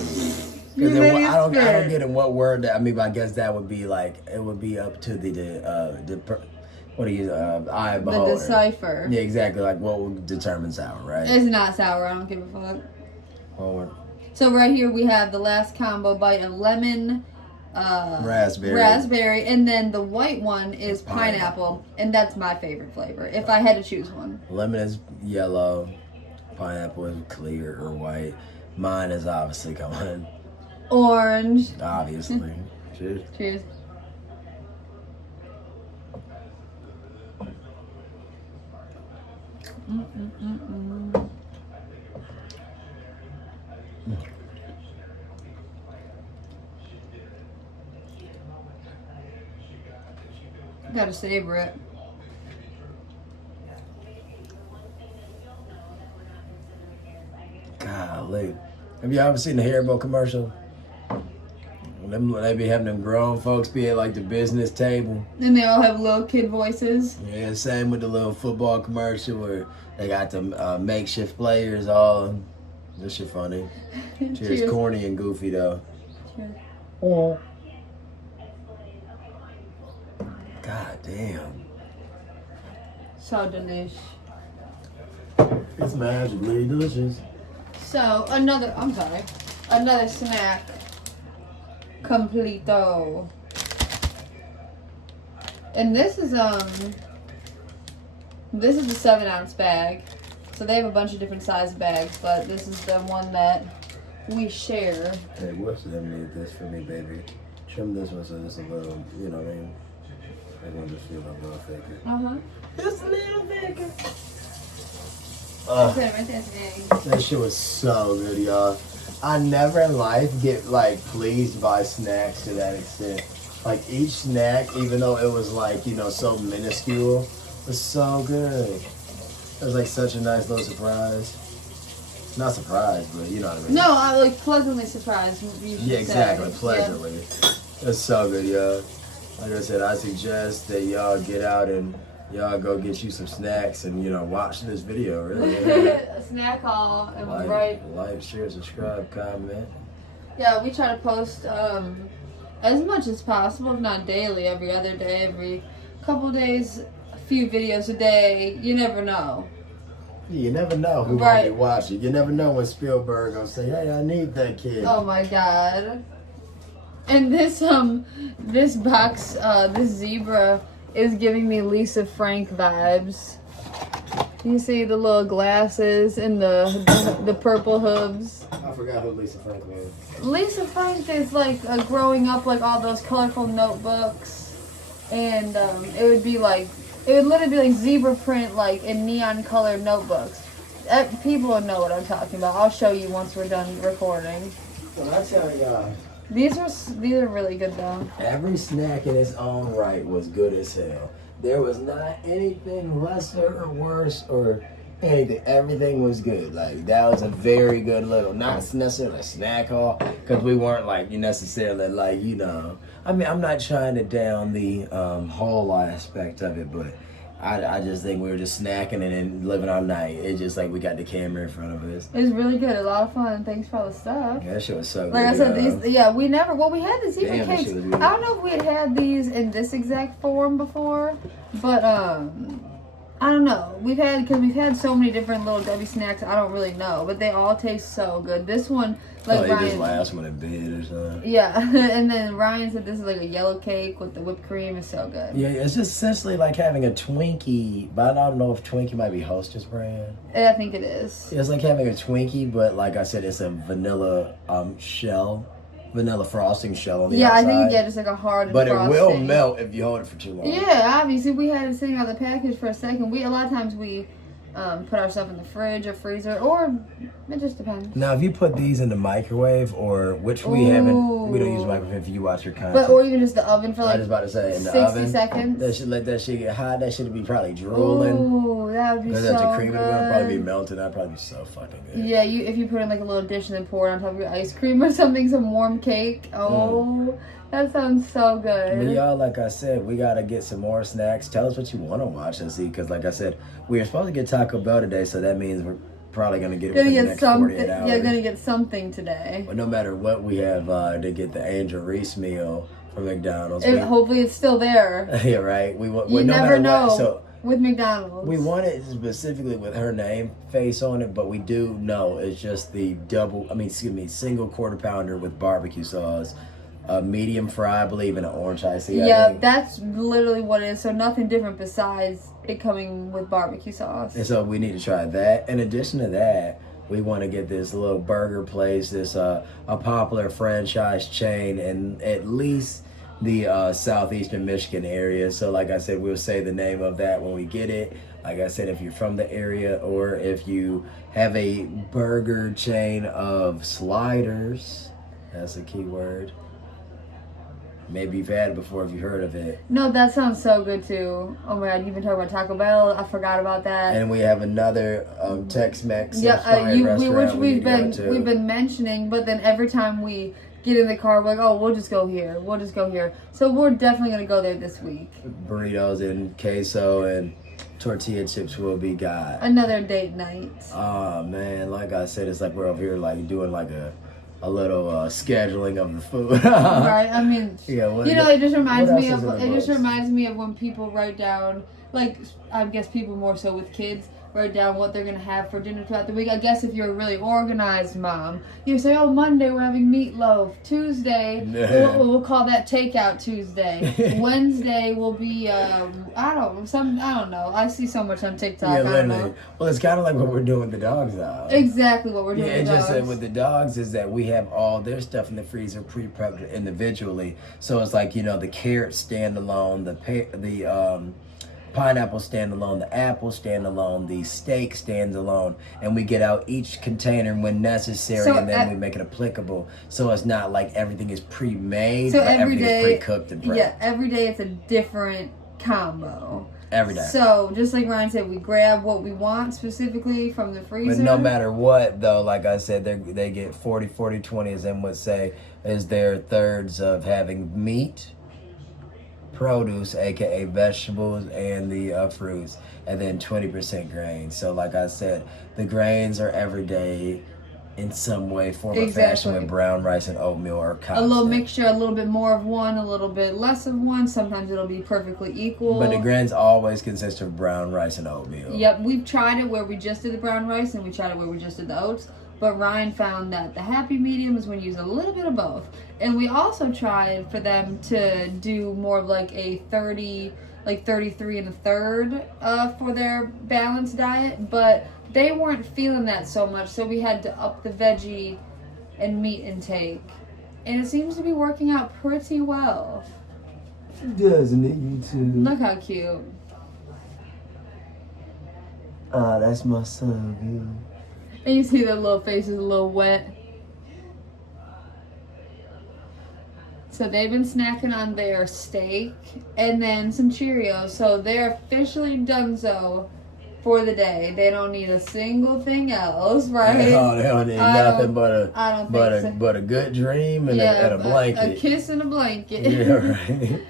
You Because may I don't scared. get in what word that. I mean, but I guess that would be like it would be up to what do you eye of The beholder. decipher. Yeah, exactly. Like what will determine sour, right? It's not sour. I don't give a fuck. Forward. So right here we have the last combo bite of lemon, raspberry, and then the white one is pineapple, and that's my favorite flavor. If I had to choose one, Lemon is yellow, pineapple is clear or white. Mine is obviously coming. orange. Obviously. Cheers. Cheers. Gotta savor it. Golly. Have you ever seen the Haribo commercial? When they be having them grown folks be at like the business table. And they all have little kid voices. Yeah, same with the little football commercial where they got the makeshift players all. This shit funny. Cheers. Corny and goofy though. Cheers. Oh. God damn. So delish. It's magically delicious. So another snack. Completo. And this is the 7-ounce bag. So they have a bunch of different size bags, but this is the one that we share. Hey, what's underneath this for me, baby? Trim this one so it's a little, you know what I mean? I want to feel a little thicker. Just a little thicker. That shit was so good, y'all. I never in life get like pleased by snacks to that extent. Like each snack, even though it was like, you know, so minuscule, was so good. It was like such a nice little surprise. Not surprised, but you know what I mean. No, I like pleasantly surprised. Yeah, exactly. Pleasantly. Yeah. It's so good, y'all. Like I said, I suggest that y'all get out and y'all go get you some snacks and, you know, watch this video, really. A snack haul, and Like, share, subscribe, comment. Yeah, we try to post as much as possible, if not daily, every other day, every couple days, a few videos a day. You never know. You never know who might be watching. You never know when Spielberg gonna say, "Hey, I need that kid." Oh my god! And this box, this zebra is giving me Lisa Frank vibes. You see the little glasses and the purple hooves. I forgot who Lisa Frank was. Lisa Frank is like growing up like all those colorful notebooks, and it would literally be like zebra print like in neon colored notebooks. People will know what I'm talking about. I'll show you once we're done recording. Well, I tell y'all, these are really good though. every snack in its own right was good as hell. There was not anything lesser or worse or anything. Everything was good. Like that was a very good little, not necessarily a snack haul, because we weren't like necessarily like, you know. I mean, I'm not trying to down the whole aspect of it, but I just think we were just snacking and then living our night. It's just like we got the camera in front of us. It was really good. A lot of fun. Thanks for all the stuff. Yeah, that shit was so good. Like I said, we had the zebra Damn, cakes. that shit was good. I don't know if we had these in this exact form before, but I don't know. We've had so many different little Debbie snacks. I don't really know, but they all taste so good. This one, like Ryan, Ryan, just last one in bed or something. yeah, and then Ryan said this is like a yellow cake with the whipped cream. It's so good. Yeah, it's just essentially like having a Twinkie, but I don't know if Twinkie might be Hostess brand. I think it is. It's like having a Twinkie, but like I said, it's a vanilla vanilla frosting shell on the outside. I think just like a hard but frosting. It will melt if you hold it for too long. Yeah, obviously we had it sitting on the package for a second. A lot of times we put our stuff in the fridge or freezer, or it just depends. Now, if you put these in the microwave, or which we don't use microwave if you watch your content. But or even just the oven for like I was about to say in the 60 oven, seconds. That should let that shit get hot. That should be probably drooling. Ooh, that would be so Because that's the cream good. in it, it'll probably be melted. That'd probably be so fucking good. Yeah, if you put in like a little dish and then pour it on top of your ice cream or something, some warm cake. Oh, that sounds so good. But y'all, like I said, we gotta get some more snacks. Tell us what you want to watch and see, because like I said, we were supposed to get Taco Bell today, so that means we're probably gonna get it within the next 48 hours. Yeah, gonna get something today. But no matter what, we have to get the Angel Reese meal from McDonald's. Hopefully it's still there. Yeah, right. We want. You no never matter know. What, so with McDonald's, we want it specifically with her name face on it, but we do know it's just the single quarter pounder with barbecue sauce. A medium fry, I believe, and an orange iced. Yeah, that's literally what it is. So nothing different besides it coming with barbecue sauce. And so we need to try that. In addition to that, we want to get this little burger place, this a popular franchise chain in at least the southeastern Michigan area. So like I said, we'll say the name of that when we get it. Like I said, if you're from the area or if you have a burger chain of sliders, that's a key word. Maybe you've had it before if you heard of it. No, that sounds so good too. Oh my god, you've been talking about Taco Bell. I forgot about that. And we have another Tex-Mex which we've been mentioning, but then every time we get in the car, we're like, oh, we'll just go here. We'll just go here. So we're definitely gonna go there this week. Burritos and queso and tortilla chips will be got. Another date night. Oh man, like I said, it's like we're over here like doing like a little scheduling of the food. Right. I mean, yeah, it just reminds me of when people write down, like, I guess people more so with kids write down what they're gonna have for dinner throughout the week. I guess if you're a really organized mom, you say, oh, Monday we're having meatloaf. Tuesday we'll call that takeout Tuesday. Wednesday will be I don't know. I see so much on TikTok. Yeah, literally. I don't know. Well, it's kind of like what we're doing with the dogs now. Exactly what we're doing with the dogs. Just with the dogs is that we have all their stuff in the freezer pre-prepped individually. So it's like, the carrots stand alone, the pineapple stand alone, the apple stand alone, the steak stands alone, and we get out each container when necessary, and then we make it applicable. So it's not like everything is pre-made, but everything is pre-cooked and prepped. Yeah, every day it's a different combo. Every day. So just like Ryan said, we grab what we want specifically from the freezer. But no matter what, though, like I said, they get 40-40-20, as them would say, is their thirds of having meat, produce, aka vegetables, and the fruits, and then 20% grains. So like I said, the grains are every day in some way, form, or fashion, with brown rice and oatmeal or constant. A little mixture, a little bit more of one, a little bit less of one. Sometimes it'll be perfectly equal. But the grains always consist of brown rice and oatmeal. Yep, we've tried it where we just did the brown rice, and we tried it where we just did the oats. But Ryan found that the happy medium is when you use a little bit of both. And we also tried for them to do more of like a 33 and a third for their balanced diet, but they weren't feeling that so much, so we had to up the veggie and meat intake. And it seems to be working out pretty well. Doesn't it, you too? Look how cute. That's my son, And you see their little faces a little wet. So they've been snacking on their steak and then some Cheerios. So they're officially donezo for the day. They don't need a single thing else, right? No, they don't need nothing but a good dream and a blanket. A kiss and a blanket. Yeah, right.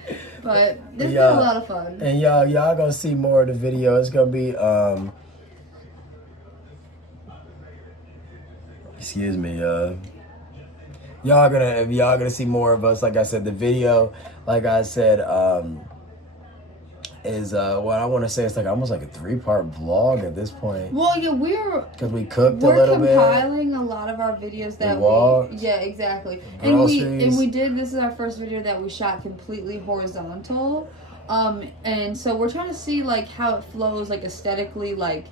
But it's been a lot of fun. And y'all gonna see more of the video. It's gonna be excuse me, y'all gonna see more of us. Like I said, the video, like I said, is what I want to say. It's like almost like a 3-part vlog at this point. Well, yeah, because we cooked a little bit. We're compiling a lot of our videos that yeah, exactly. Groceries. And we did. This is our first video that we shot completely horizontal. And so we're trying to see like how it flows, like aesthetically, like,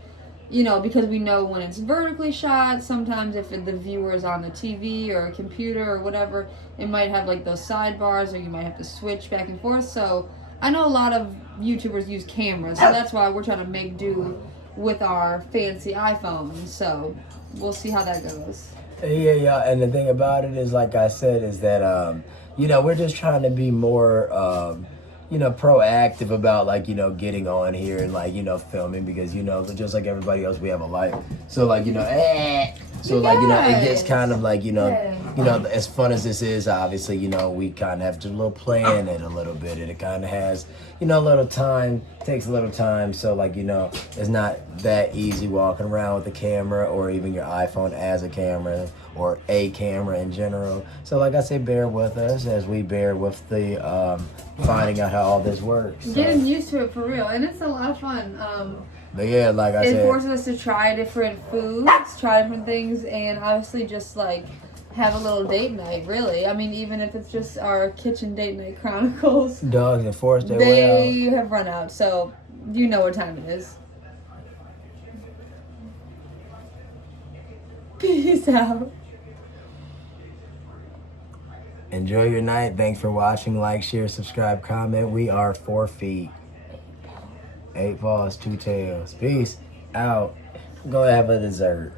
because we know when it's vertically shot, sometimes if the viewer is on the TV or a computer or whatever, it might have like those sidebars, or you might have to switch back and forth. So I know a lot of YouTubers use cameras, so that's why we're trying to make do with our fancy iPhones. So we'll see how that goes. Yeah. And the thing about it is, like I said, is that we're just trying to be more proactive about like getting on here and like filming, because just like everybody else, we have a life. So like so like it gets kind of like as fun as this is, obviously we kind of have to plan it a little bit, and it kind of has a little time, takes a little time. So like it's not that easy walking around with a camera or even your iPhone as a camera or a camera in general. So like I say, bear with us as we bear with the finding out how all this works. So. Getting used to it for real, and it's a lot of fun. But yeah, like I said, it forces us to try different foods, try different things, and obviously just like have a little date night, really. I mean, even if it's just our kitchen date night chronicles. Dogs have forced their way out. They have run out, so you know what time it is. Peace out. Enjoy your night. Thanks for watching. Like, share, subscribe, comment. We are 4 feet. 8 paws, 2 tails. Peace out. Go have a dessert.